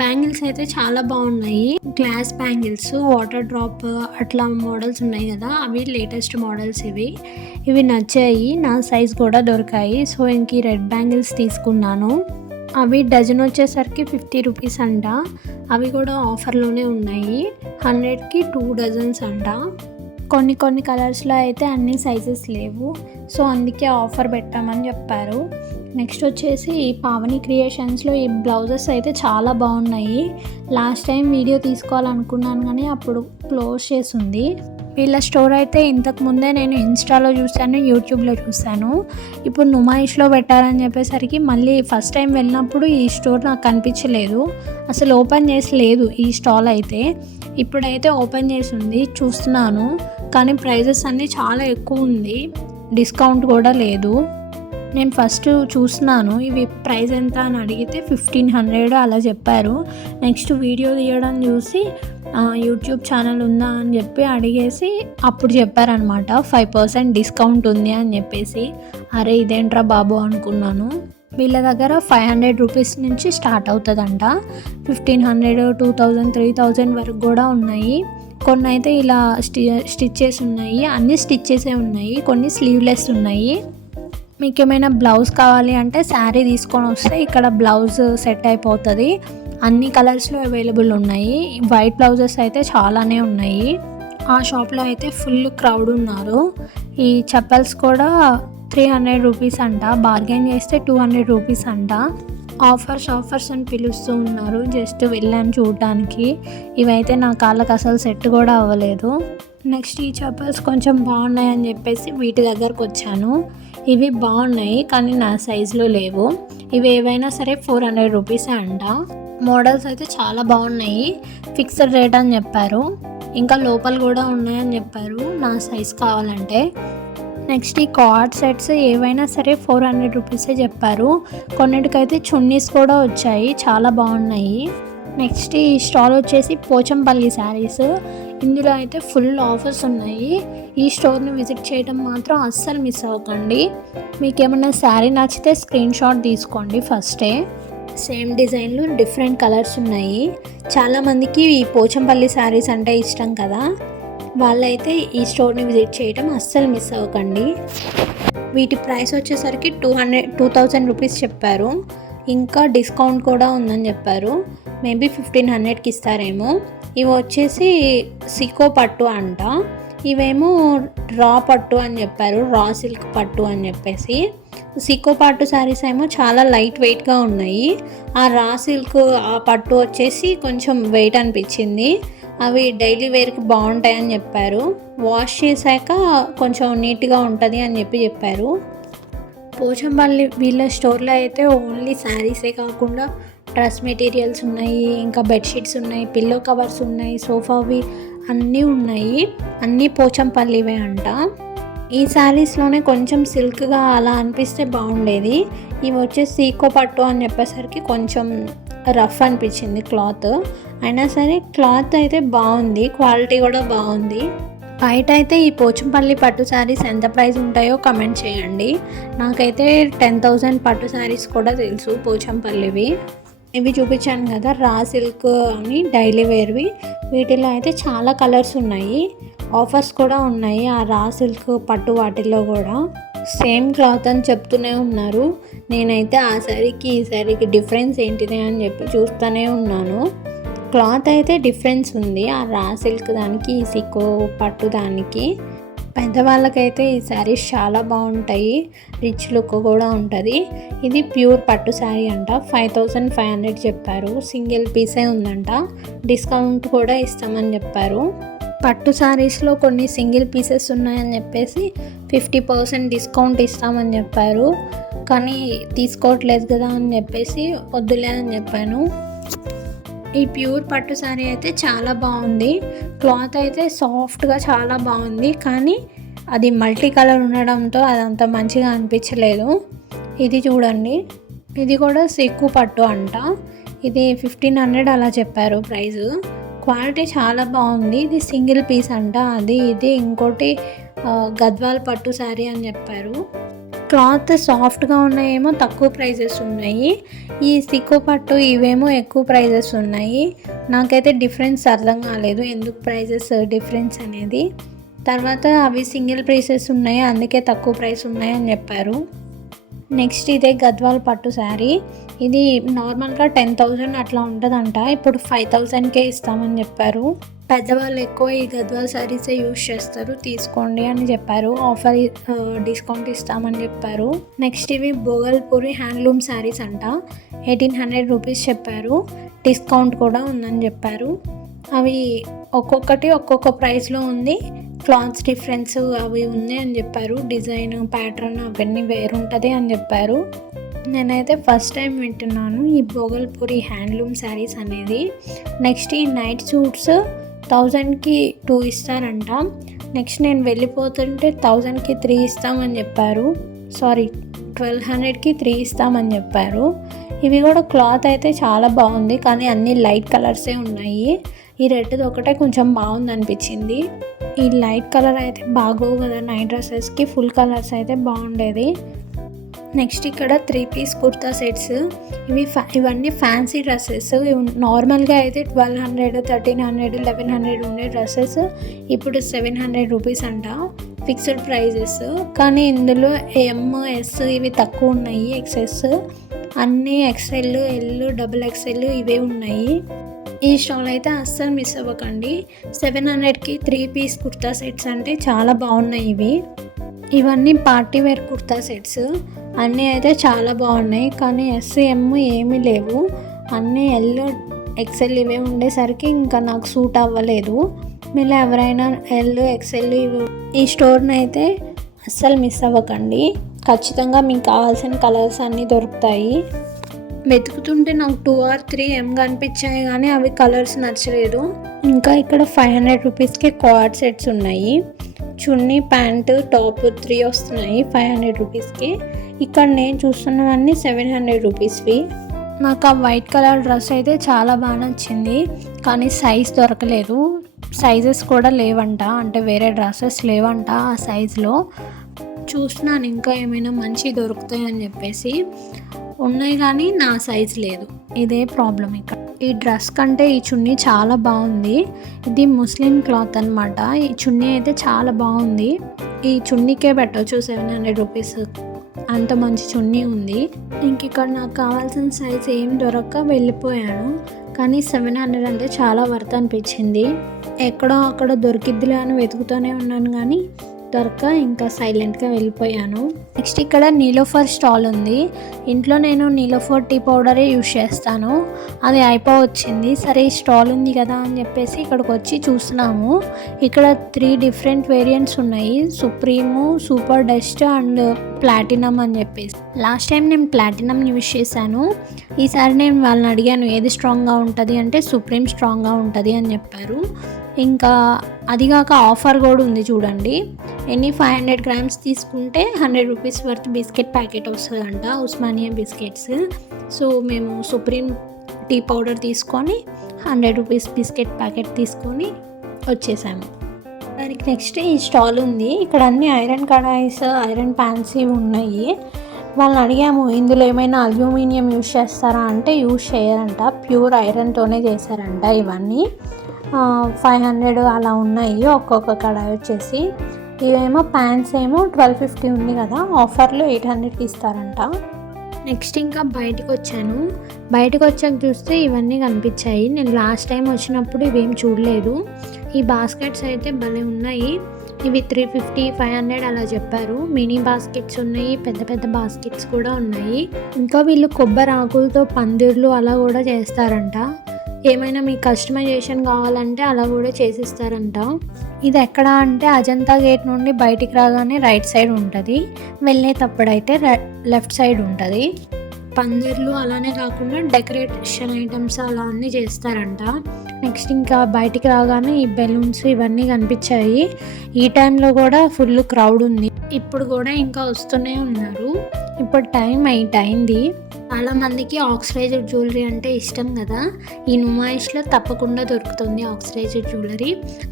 బ్యాంగిల్స్ అయితే చాలా బాగున్నాయి, గ్లాస్ బ్యాంగిల్స్, వాటర్ డ్రాప్ అట్లా మోడల్స్ ఉన్నాయి కదా, అవి లేటెస్ట్ మోడల్స్. ఇవి నచ్చాయి, నా సైజ్ కూడా దొరికాయి. సో ఇంక రెడ్ బ్యాంగిల్స్ తీసుకున్నాను. అవి డజన్ వచ్చేసరికి 50 రూపీస్ అంట. అవి కూడా ఆఫర్లోనే ఉన్నాయి, 100కి 2 డజన్స్ అంట. కొన్ని కలర్స్లో అయితే అన్ని సైజెస్ లేవు, సో అందుకే ఆఫర్ పెట్టామని చెప్పారు. నెక్స్ట్ వచ్చేసి పావని క్రియేషన్స్లో ఈ బ్లౌజెస్ అయితే చాలా బాగున్నాయి. లాస్ట్ టైం వీడియో తీసుకోవాలనుకున్నాను కానీ అప్పుడు క్లోజ్ చేసి ఉంది. వీళ్ళ స్టోర్ అయితే ఇంతకు ముందే నేను ఇన్స్టాలో చూశాను, యూట్యూబ్లో చూశాను. ఇప్పుడు నుమాయిష్లో పెట్టారని చెప్పేసరికి మళ్ళీ ఫస్ట్ టైం వెళ్ళినప్పుడు ఈ స్టోర్ నాకు కనిపించలేదు, అసలు ఓపెన్ చేసి లేదు ఈ స్టాల్ అయితే. ఇప్పుడైతే ఓపెన్ చేసి ఉంది, చూస్తున్నాను. కానీ ప్రైజెస్ అన్నీ చాలా ఎక్కువ ఉంది, డిస్కౌంట్ కూడా లేదు. నేను ఫస్ట్ చూస్తున్నాను ఇవి ప్రైస్ ఎంత అని అడిగితే 1500 అలా చెప్పారు. నెక్స్ట్ వీడియో తీయడం చూసి యూట్యూబ్ ఛానల్ ఉందా అని చెప్పి అడిగేసి అప్పుడు చెప్పారనమాట 5% డిస్కౌంట్ ఉంది అని చెప్పేసి. అరే ఇదేంట్రా బాబు అనుకున్నాను. వీళ్ళ దగ్గర 500 రూపీస్ నుంచి స్టార్ట్ అవుతుందంట, 1500, 2000, 3000 వరకు కూడా ఉన్నాయి. కొన్ని అయితే ఇలా స్టిచ్చెస్ ఉన్నాయి, అన్ని స్టిచ్చెసే ఉన్నాయి, కొన్ని స్లీవ్లెస్ ఉన్నాయి. మీకు ఏమైనా బ్లౌజ్ కావాలి అంటే శారీ తీసుకొని వస్తే ఇక్కడ బ్లౌజ్ సెట్ అయిపోతుంది. అన్ని కలర్స్లో అవైలబుల్ ఉన్నాయి. వైట్ బ్లౌజెస్ అయితే చాలానే ఉన్నాయి. ఆ షాప్లో అయితే ఫుల్ క్రౌడ్ ఉన్నారు. ఈ చెప్పల్స్ కూడా 300 రూపీస్ అంట, బార్గెన్ చేస్తే 200 రూపీస్ అంట. ఆఫర్స్ అని పిలుస్తూ ఉన్నారు, జస్ట్ వెళ్ళాను చూడటానికి. ఇవైతే నా కాళ్ళకి అసలు సెట్ కూడా అవ్వలేదు. నెక్స్ట్ ఈ చెప్పల్స్ కొంచెం బాగున్నాయి అని చెప్పేసి వీటి దగ్గరకు వచ్చాను. ఇవి బాగున్నాయి కానీ నా సైజులో లేవు. ఇవి ఏవైనా సరే 400 రూపీసే అంట. మోడల్స్ అయితే చాలా బాగున్నాయి, ఫిక్స్డ్ రేట్ అని చెప్పారు. ఇంకా లోపల కూడా ఉన్నాయని చెప్పారు నా సైజ్ కావాలంటే. నెక్స్ట్ ఈ కార్డ్ సెట్స్ ఏవైనా సరే 400 రూపీసే చెప్పారు. కొన్నిటికైతే చున్నీస్ కూడా వచ్చాయి, చాలా బాగున్నాయి. నెక్స్ట్ ఈ స్టాల్ వచ్చేసి పోచంపల్లి శారీస్. ఇందులో అయితే ఫుల్ ఆఫర్స్ ఉన్నాయి. ఈ స్టోర్ని విజిట్ చేయడం మాత్రం అస్సలు మిస్ అవ్వకండి. మీకు ఏమైనా శారీ నచ్చితే స్క్రీన్ షాట్ తీసుకోండి ఫస్టే. సేమ్ డిజైన్లు డిఫరెంట్ కలర్స్ ఉన్నాయి. చాలామందికి ఈ పోచంపల్లి శారీస్ అంటే ఇష్టం కదా, వాళ్ళైతే ఈ స్టోర్ని విజిట్ చేయడం అస్సలు మిస్ అవ్వకండి. వీటి ప్రైస్ వచ్చేసరికి 2000 రూపీస్ చెప్పారు. ఇంకా డిస్కౌంట్ కూడా ఉందని చెప్పారు. మేబీ 1500కి ఇస్తారేమో. ఇవి వచ్చేసి సికో పట్టు అంట, ఇవేమో రా పట్టు అని చెప్పారు, రా సిల్క్ పట్టు అని చెప్పేసి. సికో పట్టు శారీస్ ఏమో చాలా లైట్ వెయిట్గా ఉన్నాయి. ఆ రా సిల్క్ ఆ పట్టు వచ్చేసి కొంచెం వెయిట్ అనిపించింది. అవి డైలీ వేర్కి బాగుంటాయని చెప్పారు. వాష్ చేశాక కొంచెం నీట్గా ఉంటుంది అని చెప్పారు. పోచంపల్లి వీళ్ళ స్టోర్లో అయితే ఓన్లీ శారీసే కాకుండా డ్రెస్ మెటీరియల్స్ ఉన్నాయి, ఇంకా బెడ్షీట్స్ ఉన్నాయి, పిల్లో కవర్స్ ఉన్నాయి, సోఫావి అన్నీ ఉన్నాయి. అన్నీ పోచంపల్లివే అంట. ఈ శారీస్లోనే కొంచెం సిల్క్గా అలా అనిపిస్తే బాగుండేది. ఇవి వచ్చేసి సీకో పట్టు అని చెప్పేసరికి కొంచెం రఫ్ అనిపించింది క్లాత్. అయినా సరే క్లాత్ అయితే బాగుంది, క్వాలిటీ కూడా బాగుంది. బయట అయితే ఈ పోచంపల్లి పట్టు శారీస్ ఎంత ప్రైస్ ఉంటాయో కమెంట్ చేయండి. నాకైతే 10,000 పట్టు శారీస్ కూడా తెలుసు పోచంపల్లివి. ఇవి చూపించాను కదా రా సిల్క్ అని డైలీ వేర్వి. వీటిలో అయితే చాలా కలర్స్ ఉన్నాయి, ఆఫర్స్ కూడా ఉన్నాయి. ఆ రా సిల్క్ పట్టు వాటిల్లో కూడా సేమ్ క్లాత్ అని చెప్తూనే ఉన్నారు. నేనైతే ఆ శారీకి ఈ శారీకి డిఫరెన్స్ ఏంటిది అని చెప్పి చూస్తూనే ఉన్నాను. క్లాత్ అయితే డిఫరెన్స్ ఉంది, ఆ రా సిల్క్ దానికి ఈ సికో పట్టు దానికి. పెద్దవాళ్ళకైతే ఈ శారీస్ చాలా బాగుంటాయి, రిచ్ లుక్ కూడా ఉంటుంది. ఇది ప్యూర్ పట్టు శారీ అంట. 5500 చెప్పారు. సింగిల్ పీసే ఉందంట, డిస్కౌంట్ కూడా ఇస్తామని చెప్పారు. పట్టు శారీస్లో కొన్ని సింగిల్ పీసెస్ ఉన్నాయని చెప్పేసి 50% డిస్కౌంట్ ఇస్తామని చెప్పారు. కానీ తీసుకోవట్లేదు కదా అని చెప్పేసి వద్దులే అని చెప్పాను. ఈ ప్యూర్ పట్టు శారీ అయితే చాలా బాగుంది. క్లాత్ అయితే సాఫ్ట్గా చాలా బాగుంది, కానీ అది మల్టీ కలర్ ఉండడంతో అదంత మంచిగా అనిపించలేదు. ఇది చూడండి, ఇది కూడా సిక్కు పట్టు అంట. ఇది 1500 అలా చెప్పారు ప్రైస్. క్వాలిటీ చాలా బాగుంది. ఇది సింగిల్ పీస్ అంట. ఇది ఇంకోటి గద్వాల్ పట్టు శారీ అని చెప్పారు. క్లాత్ సాఫ్ట్గా ఉన్నాయేమో తక్కువ ప్రైజెస్ ఉన్నాయి. ఈ సికో పట్టు ఇవేమో ఎక్కువ ప్రైజెస్ ఉన్నాయి. నాకైతే డిఫరెన్స్ అర్థం కాలేదు, ఎందుకు ప్రైజెస్ డిఫరెన్స్ అనేది. తర్వాత అవి సింగిల్ పీసెస్ ఉన్నాయి, అందుకే తక్కువ ప్రైస్ ఉన్నాయి అని చెప్పారు. నెక్స్ట్ ఇదే గద్వాల్ పట్టు శారీ. ఇది నార్మల్గా 10,000 అట్లా ఉంటుందంట, ఇప్పుడు 5,000కే ఇస్తామని చెప్పారు. పెద్దవాళ్ళు ఎక్కువ ఈ గద్వాల్ శారీసే యూజ్ చేస్తారు, తీసుకోండి అని చెప్పారు. ఆఫర్ డిస్కౌంట్ ఇస్తామని చెప్పారు. నెక్స్ట్ ఇవి భోగల్పూరి హ్యాండ్లూమ్ శారీస్ అంట. 1800 రూపీస్ చెప్పారు, డిస్కౌంట్ కూడా ఉందని చెప్పారు. అవి ఒక్కొక్కటి ఒక్కొక్క ప్రైస్లో ఉంది. క్లాత్స్ డిఫరెన్స్ అవి ఉన్నాయి అని చెప్పారు. డిజైన్ ప్యాటర్న్ అవన్నీ వేరుంటుంది అని చెప్పారు. నేనైతే ఫస్ట్ టైం వింటున్నాను ఈ భోగల్పూరి హ్యాండ్లూమ్ శారీస్ అనేది. నెక్స్ట్ ఈ నైట్ సూట్స్ 1000కి 2 ఇస్తారంట. నెక్స్ట్ నేను వెళ్ళిపోతుంటే 1000కి 3 ఇస్తామని చెప్పారు. 1200కి 3 ఇస్తామని చెప్పారు. ఇవి కూడా క్లాత్ అయితే చాలా బాగుంది, కానీ అన్ని లైట్ కలర్సే ఉన్నాయి. ఈ రెడ్ది ఒకటే కొంచెం బాగుంది అనిపించింది. ఈ లైట్ కలర్ అయితే బాగోవు కదా నైట్ డ్రెస్సెస్కి, ఫుల్ కలర్స్ అయితే బాగుండేది. నెక్స్ట్ ఇక్కడ 3 పీస్ కుర్తా సెట్స్. ఇవన్నీ ఫ్యాన్సీ డ్రెస్సెస్. నార్మల్గా అయితే 1200, 1300, 1100 ఉండే డ్రెస్సెస్ ఇప్పుడు 700 రూపీస్ అంట, ఫిక్స్డ్ ప్రైజెస్. కానీ ఇందులో MS ఇవి తక్కువ ఉన్నాయి, XS అన్నీ XL, L, XXL ఇవే ఉన్నాయి. ఈ స్టాల్ అయితే అస్సలు మిస్ అవ్వకండి. 700కి 3 పీస్ కుర్తా సెట్స్ అంటే చాలా బాగున్నాయి. ఇవన్నీ పార్టీ వేర్ కుర్తా సెట్స్ అన్నీ అయితే చాలా బాగున్నాయి, కానీ SM ఏమీ లేవు. అన్నీ L, XL ఇవే ఉండేసరికి ఇంకా నాకు సూట్ అవ్వలేదు. మీరు ఎవరైనా ఎల్ ఎక్సెల్ ఈ స్టోర్ని అయితే అస్సలు మిస్ అవ్వకండి. ఖచ్చితంగా మీకు కావాల్సిన కలర్స్ అన్నీ దొరుకుతాయి. వెతుకుతుంటే నాకు 2 or 3 కనిపించాయి కానీ అవి కలర్స్ నచ్చలేదు. ఇంకా ఇక్కడ 500 రూపీస్కి కార్డ్ సెట్స్ ఉన్నాయి. చున్నీ, ప్యాంటు, టాప్ 3 వస్తున్నాయి 500 రూపీస్కి. ఇక్కడ నేను చూస్తున్నవన్నీ 700 రూపీస్వి. నాకు ఆ వైట్ కలర్ డ్రెస్ అయితే చాలా బాగా నచ్చింది, కానీ సైజ్ దొరకలేదు. సైజెస్ కూడా లేవంట, అంటే వేరే డ్రెస్సెస్ లేవంట ఆ సైజులో. చూస్తున్నాను ఇంకా ఏమైనా మంచి దొరుకుతాయి అని చెప్పేసి. ఉన్నాయి కానీ నా సైజ్ లేదు, ఇదే ప్రాబ్లం ఇక్కడ. ఈ డ్రెస్ కంటే ఈ చున్నీ చాలా బాగుంది. ఇది ముస్లిం క్లాత్ అనమాట. ఈ చున్నీ అయితే చాలా బాగుంది. ఈ చున్నీకే పెట్టవచ్చు 700 రూపీస్, అంత మంచి చున్నీ ఉంది. ఇంక ఇక్కడ నాకు కావాల్సిన సైజ్ ఏం దొరక్క వెళ్ళిపోయాను, కానీ 700 అంటే చాలా వర్త్ అనిపించింది. ఎక్కడో అక్కడ దొరికిద్దిలే అని వెతుకుతూనే ఉన్నాను కానీ దొరక ఇంకా సైలెంట్గా వెళ్ళిపోయాను. నెక్స్ట్ ఇక్కడ నీలోఫర్ స్టాల్ ఉంది. ఇంట్లో నేను నీలోఫర్ టీ పౌడరే యూజ్ చేస్తాను, అది అయిపోవచ్చింది. సరే ఈ స్టాల్ ఉంది కదా అని చెప్పేసి ఇక్కడికి వచ్చి చూస్తున్నాము. ఇక్కడ 3 డిఫరెంట్ వేరియంట్స్ ఉన్నాయి, supreme, super dust and platinum అని చెప్పేసి. లాస్ట్ టైం నేను ప్లాటినం యూజ్ చేశాను. ఈసారి నేను వాళ్ళని అడిగాను ఏది స్ట్రాంగ్గా ఉంటుంది అంటే సుప్రీం స్ట్రాంగ్గా ఉంటుంది అని చెప్పారు. ఇంకా అదిగాక ఆఫర్ కూడా ఉంది చూడండి. ఎన్ని 500 గ్రామ్స్ తీసుకుంటే 100 రూపీస్ వర్త్ బిస్కెట్ ప్యాకెట్ వస్తుందంట, ఉస్మానియా బిస్కెట్స్. సో మేము సుప్రీం టీ పౌడర్ తీసుకొని 100 రూపీస్ బిస్కెట్ ప్యాకెట్ తీసుకొని వచ్చేసాము. దానికి నెక్స్ట్ ఈ స్టాల్ ఉంది. ఇక్కడ అన్ని ఐరన్ కడాయిస్, ఐరన్ ప్యాన్స్ ఇవి ఉన్నాయి. వాళ్ళని అడిగాము ఇందులో ఏమైనా అల్యూమినియం యూజ్ చేస్తారా అంటే యూజ్ చేయరంట, ప్యూర్ ఐరన్తోనే చేశారంట. ఇవన్నీ 500 అలా ఉన్నాయి ఒక్కొక్క కడాయి వచ్చేసి. ఇవేమో ప్యాన్స్ ఏమో 1250 ఉంది కదా, ఆఫర్లో 800కి ఇస్తారంట. నెక్స్ట్ ఇంకా బయటకు వచ్చాను. బయటకు వచ్చాక చూస్తే ఇవన్నీ కనిపించాయి. నేను లాస్ట్ టైం వచ్చినప్పుడు ఇవేం చూడలేదు. ఈ బాస్కెట్స్ అయితే భలే ఉన్నాయి. ఇవి 350, 500 అలా చెప్పారు. మినీ బాస్కెట్స్ ఉన్నాయి, పెద్ద పెద్ద బాస్కెట్స్ కూడా ఉన్నాయి. ఇంకా వీళ్ళు కొబ్బరి ఆకులతో పందిర్లు అలా కూడా చేస్తారంట. ఏమైనా మీకు కస్టమైజేషన్ కావాలంటే అలా కూడా చేసిస్తారంట. ఇది ఎక్కడ అంటే అజంతా గేట్ నుండి బయటికి రాగానే రైట్ సైడ్ ఉంటుంది, వెళ్ళేటప్పుడైతే లెఫ్ట్ సైడ్ ఉంటుంది. పందిర్లు అలానే కాకుండా డెకరేషన్ ఐటమ్స్ అలా అన్నీ చేస్తారంట. నెక్స్ట్ ఇంకా బయటికి రాగానే ఈ బెలూన్స్ ఇవన్నీ కనిపించాయి. ఈ టైంలో కూడా ఫుల్ క్రౌడ్ ఉంది. ఇప్పుడు కూడా ఇంకా వస్తూనే ఉన్నారు. ఇప్పుడు టైం 8 అయింది. చాలామందికి ఆక్సిడైజ్డ్ జ్యువెలరీ అంటే ఇష్టం కదా. ఈ నుమాయిష్లో తప్పకుండా దొరుకుతుంది ఆక్సిడైజ్డ్ జ్యువెలరీ.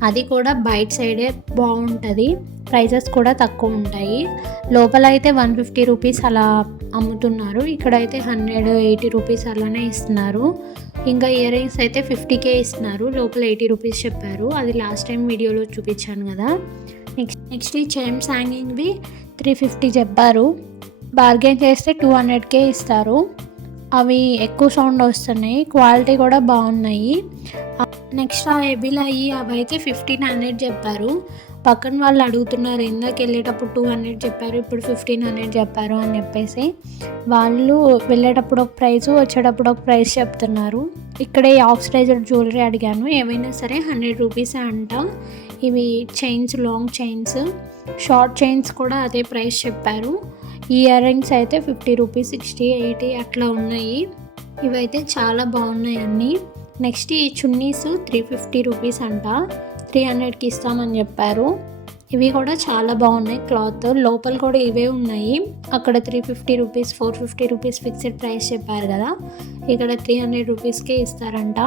అది కూడా బయట సైడే బాగుంటుంది, ప్రైజెస్ కూడా తక్కువ ఉంటాయి. లోపల అయితే 150 రూపీస్ అలా అమ్ముతున్నారు, ఇక్కడైతే 180 రూపీస్ అలానే ఇస్తున్నారు. ఇంకా ఇయర్ రింగ్స్ అయితే 50K ఇస్తున్నారు, లోపల 80 రూపీస్ చెప్పారు. అది లాస్ట్ టైం వీడియోలో చూపించాను కదా. నెక్స్ట్ ఈ చైన్స్ హ్యాంగింగ్వి 350 చెప్పారు, బార్గెన్ చేస్తే 200K ఇస్తారు. అవి ఎక్కువ సౌండ్ వస్తున్నాయి, క్వాలిటీ కూడా బాగున్నాయి. నెక్స్ట్ ఆ హెవీలు అయ్యి అవి అయితే 1500 చెప్పారు. పక్కన వాళ్ళు అడుగుతున్నారు ఇందాక వెళ్ళేటప్పుడు 200 చెప్పారు, ఇప్పుడు 1500 చెప్పారు అని చెప్పేసి. వాళ్ళు వెళ్ళేటప్పుడు ఒక ప్రైస్, వచ్చేటప్పుడు ఒక ప్రైస్ చెప్తున్నారు. ఇక్కడే ఆక్సిడైజ్డ్ జ్యువెలరీ అడిగాను, ఏమైనా సరే 100 రూపీసే అంట. ఇవి chains, long chains, short chains కూడా అదే ప్రైస్ చెప్పారు. ఈ ఇయర్ రింగ్స్ అయితే 50 రూపీస్, 60, 80 అట్లా ఉన్నాయి. ఇవైతే చాలా బాగున్నాయి అన్నీ. నెక్స్ట్ ఈ చున్నీస్ 350 రూపీస్ అంట, 300కి ఇస్తామని చెప్పారు. ఇవి కూడా చాలా బాగున్నాయి, క్లాత్ లోపల కూడా ఇవే ఉన్నాయి. అక్కడ 350 రూపీస్, 450 రూపీస్ ఫిక్స్డ్ ప్రైస్ చెప్పారు కదా, ఇక్కడ 300 రూపీస్కే ఇస్తారంట.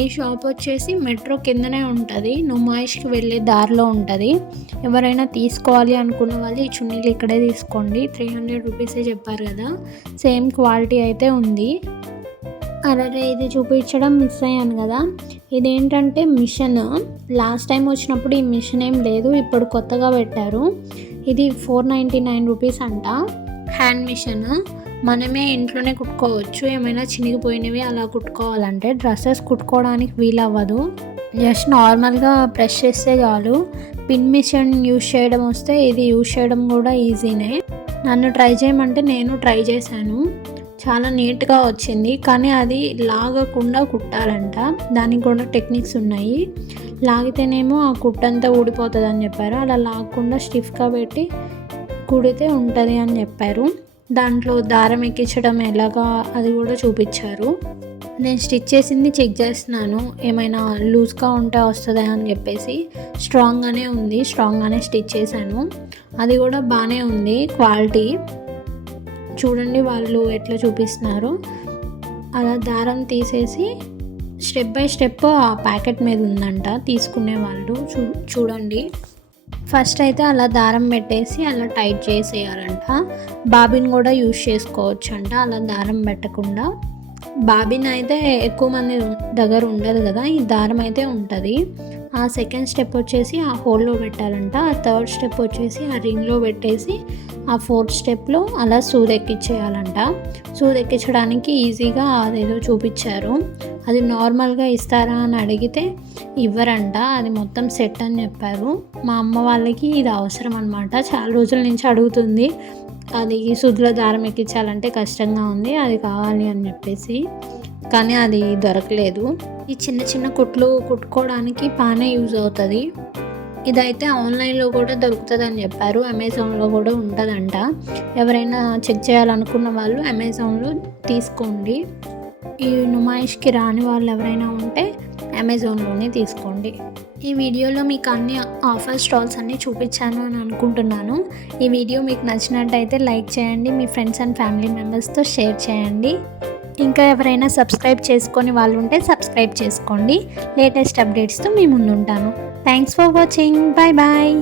ఈ షాప్ వచ్చేసి మెట్రో కిందనే ఉంటుంది, నుమాయిష్కి వెళ్ళే దారిలో ఉంటుంది. ఎవరైనా తీసుకోవాలి అనుకున్న వాళ్ళు ఈ చున్నీలు ఇక్కడే తీసుకోండి. 300 రూపీసే చెప్పారు కదా, సేమ్ క్వాలిటీ అయితే ఉంది. అరే ఇది చూపించడం మిస్ అయ్యాను కదా. ఇదేంటంటే మిషన్, లాస్ట్ టైం వచ్చినప్పుడు ఈ మిషన్ ఏం లేదు, ఇప్పుడు కొత్తగా పెట్టారు. ఇది 499 రూపీస్ అంట. హ్యాండ్ మిషన్, మనమే ఇంట్లోనే కుట్టుకోవచ్చు. ఏమైనా చినిగిపోయినవి అలా కుట్టుకోవాలంటే, డ్రెస్సెస్ కుట్టుకోవడానికి వీలవ్వదు, జస్ట్ నార్మల్గా ప్రెస్ చేస్తే చాలు. పిన్ మిషన్ యూజ్ చేయడం వస్తే ఇది యూజ్ చేయడం కూడా ఈజీనే. నన్ను ట్రై చేయమంటే నేను ట్రై చేశాను, చాలా నీట్గా వచ్చింది. కానీ అది లాగకుండా కుట్టాలంట, దానికి కూడా టెక్నిక్స్ ఉన్నాయి. లాగితేనేమో ఆ కుట్టంతా ఊడిపోతుంది అని చెప్పారు. అలా లాగకుండా స్టిఫ్గా పెట్టి కుడితే ఉంటుంది అని చెప్పారు. దాంట్లో దారం ఎక్కించడం ఎలాగా అది కూడా చూపించారు. నేను స్టిచ్ చేసింది చెక్ చేస్తున్నాను, ఏమైనా లూజ్గా ఉంటే వస్తుందా అని చెప్పేసి. స్ట్రాంగ్గానే ఉంది, స్ట్రాంగ్గానే స్టిచ్ చేశాను. అది కూడా బాగానే ఉంది క్వాలిటీ. చూడండి వాళ్ళు ఎట్లా చూపిస్తున్నారు. అలా దారం తీసేసి స్టెప్ బై స్టెప్ ఆ ప్యాకెట్ మీద ఉందంట తీసుకునే వాళ్ళు. చూడండి, ఫస్ట్ అయితే అలా దారం పెట్టేసి అలా టైట్ చేసేయాలంట. బాబిన్ కూడా యూజ్ చేసుకోవచ్చు అంట అలా దారం పెట్టకుండా. బాబిన్ అయితే ఎక్కువ మంది దగ్గర ఉండదు కదా, ఈ దారం అయితే ఉంటుంది. ఆ సెకండ్ స్టెప్ వచ్చేసి ఆ హోల్లో పెట్టాలంట. ఆ థర్డ్ స్టెప్ వచ్చేసి ఆ రింగ్లో పెట్టేసి ఆ ఫోర్త్ స్టెప్లో అలా సూదెక్కించేయాలంట. సూదెక్కించడానికి ఈజీగా అదేదో చూపించారు. అది నార్మల్గా ఇస్తారా అని అడిగితే ఇవ్వరంట, అది మొత్తం సెట్ అని చెప్పారు. మా అమ్మ వాళ్ళకి ఇది అవసరం అనమాట, చాలా రోజుల నుంచి అడుగుతుంది. అది సూదిలో దారం ఎక్కించాలంటే కష్టంగా ఉంది, అది కావాలి అని చెప్పేసి. కానీ అది దొరకలేదు. ఈ చిన్న చిన్న కుట్లు కుట్టుకోవడానికి బాగానే యూజ్ అవుతుంది. ఇదైతే ఆన్లైన్లో కూడా దొరుకుతుంది అని చెప్పారు, అమెజాన్లో కూడా ఉంటుందంట. ఎవరైనా చెక్ చేయాలనుకున్న వాళ్ళు అమెజాన్లో తీసుకోండి. ఈ నుమాయిష్కి రాని వాళ్ళు ఎవరైనా ఉంటే అమెజాన్లోనే తీసుకోండి. ఈ వీడియోలో మీకు అన్ని ఆఫర్ స్టాల్స్ అన్నీ చూపించాను అని అనుకుంటున్నాను. ఈ వీడియో మీకు నచ్చినట్టయితే లైక్ చేయండి, మీ ఫ్రెండ్స్ అండ్ ఫ్యామిలీ మెంబర్స్తో షేర్ చేయండి. ఇంకా ఎవరైనా సబ్స్క్రైబ్ చేసుకొని వాళ్ళు ఉంటే సబ్స్క్రైబ్ చేసుకోండి. లేటెస్ట్ అప్డేట్స్తో మీ ముందు ఉంటాను. Thanks for watching. Bye bye.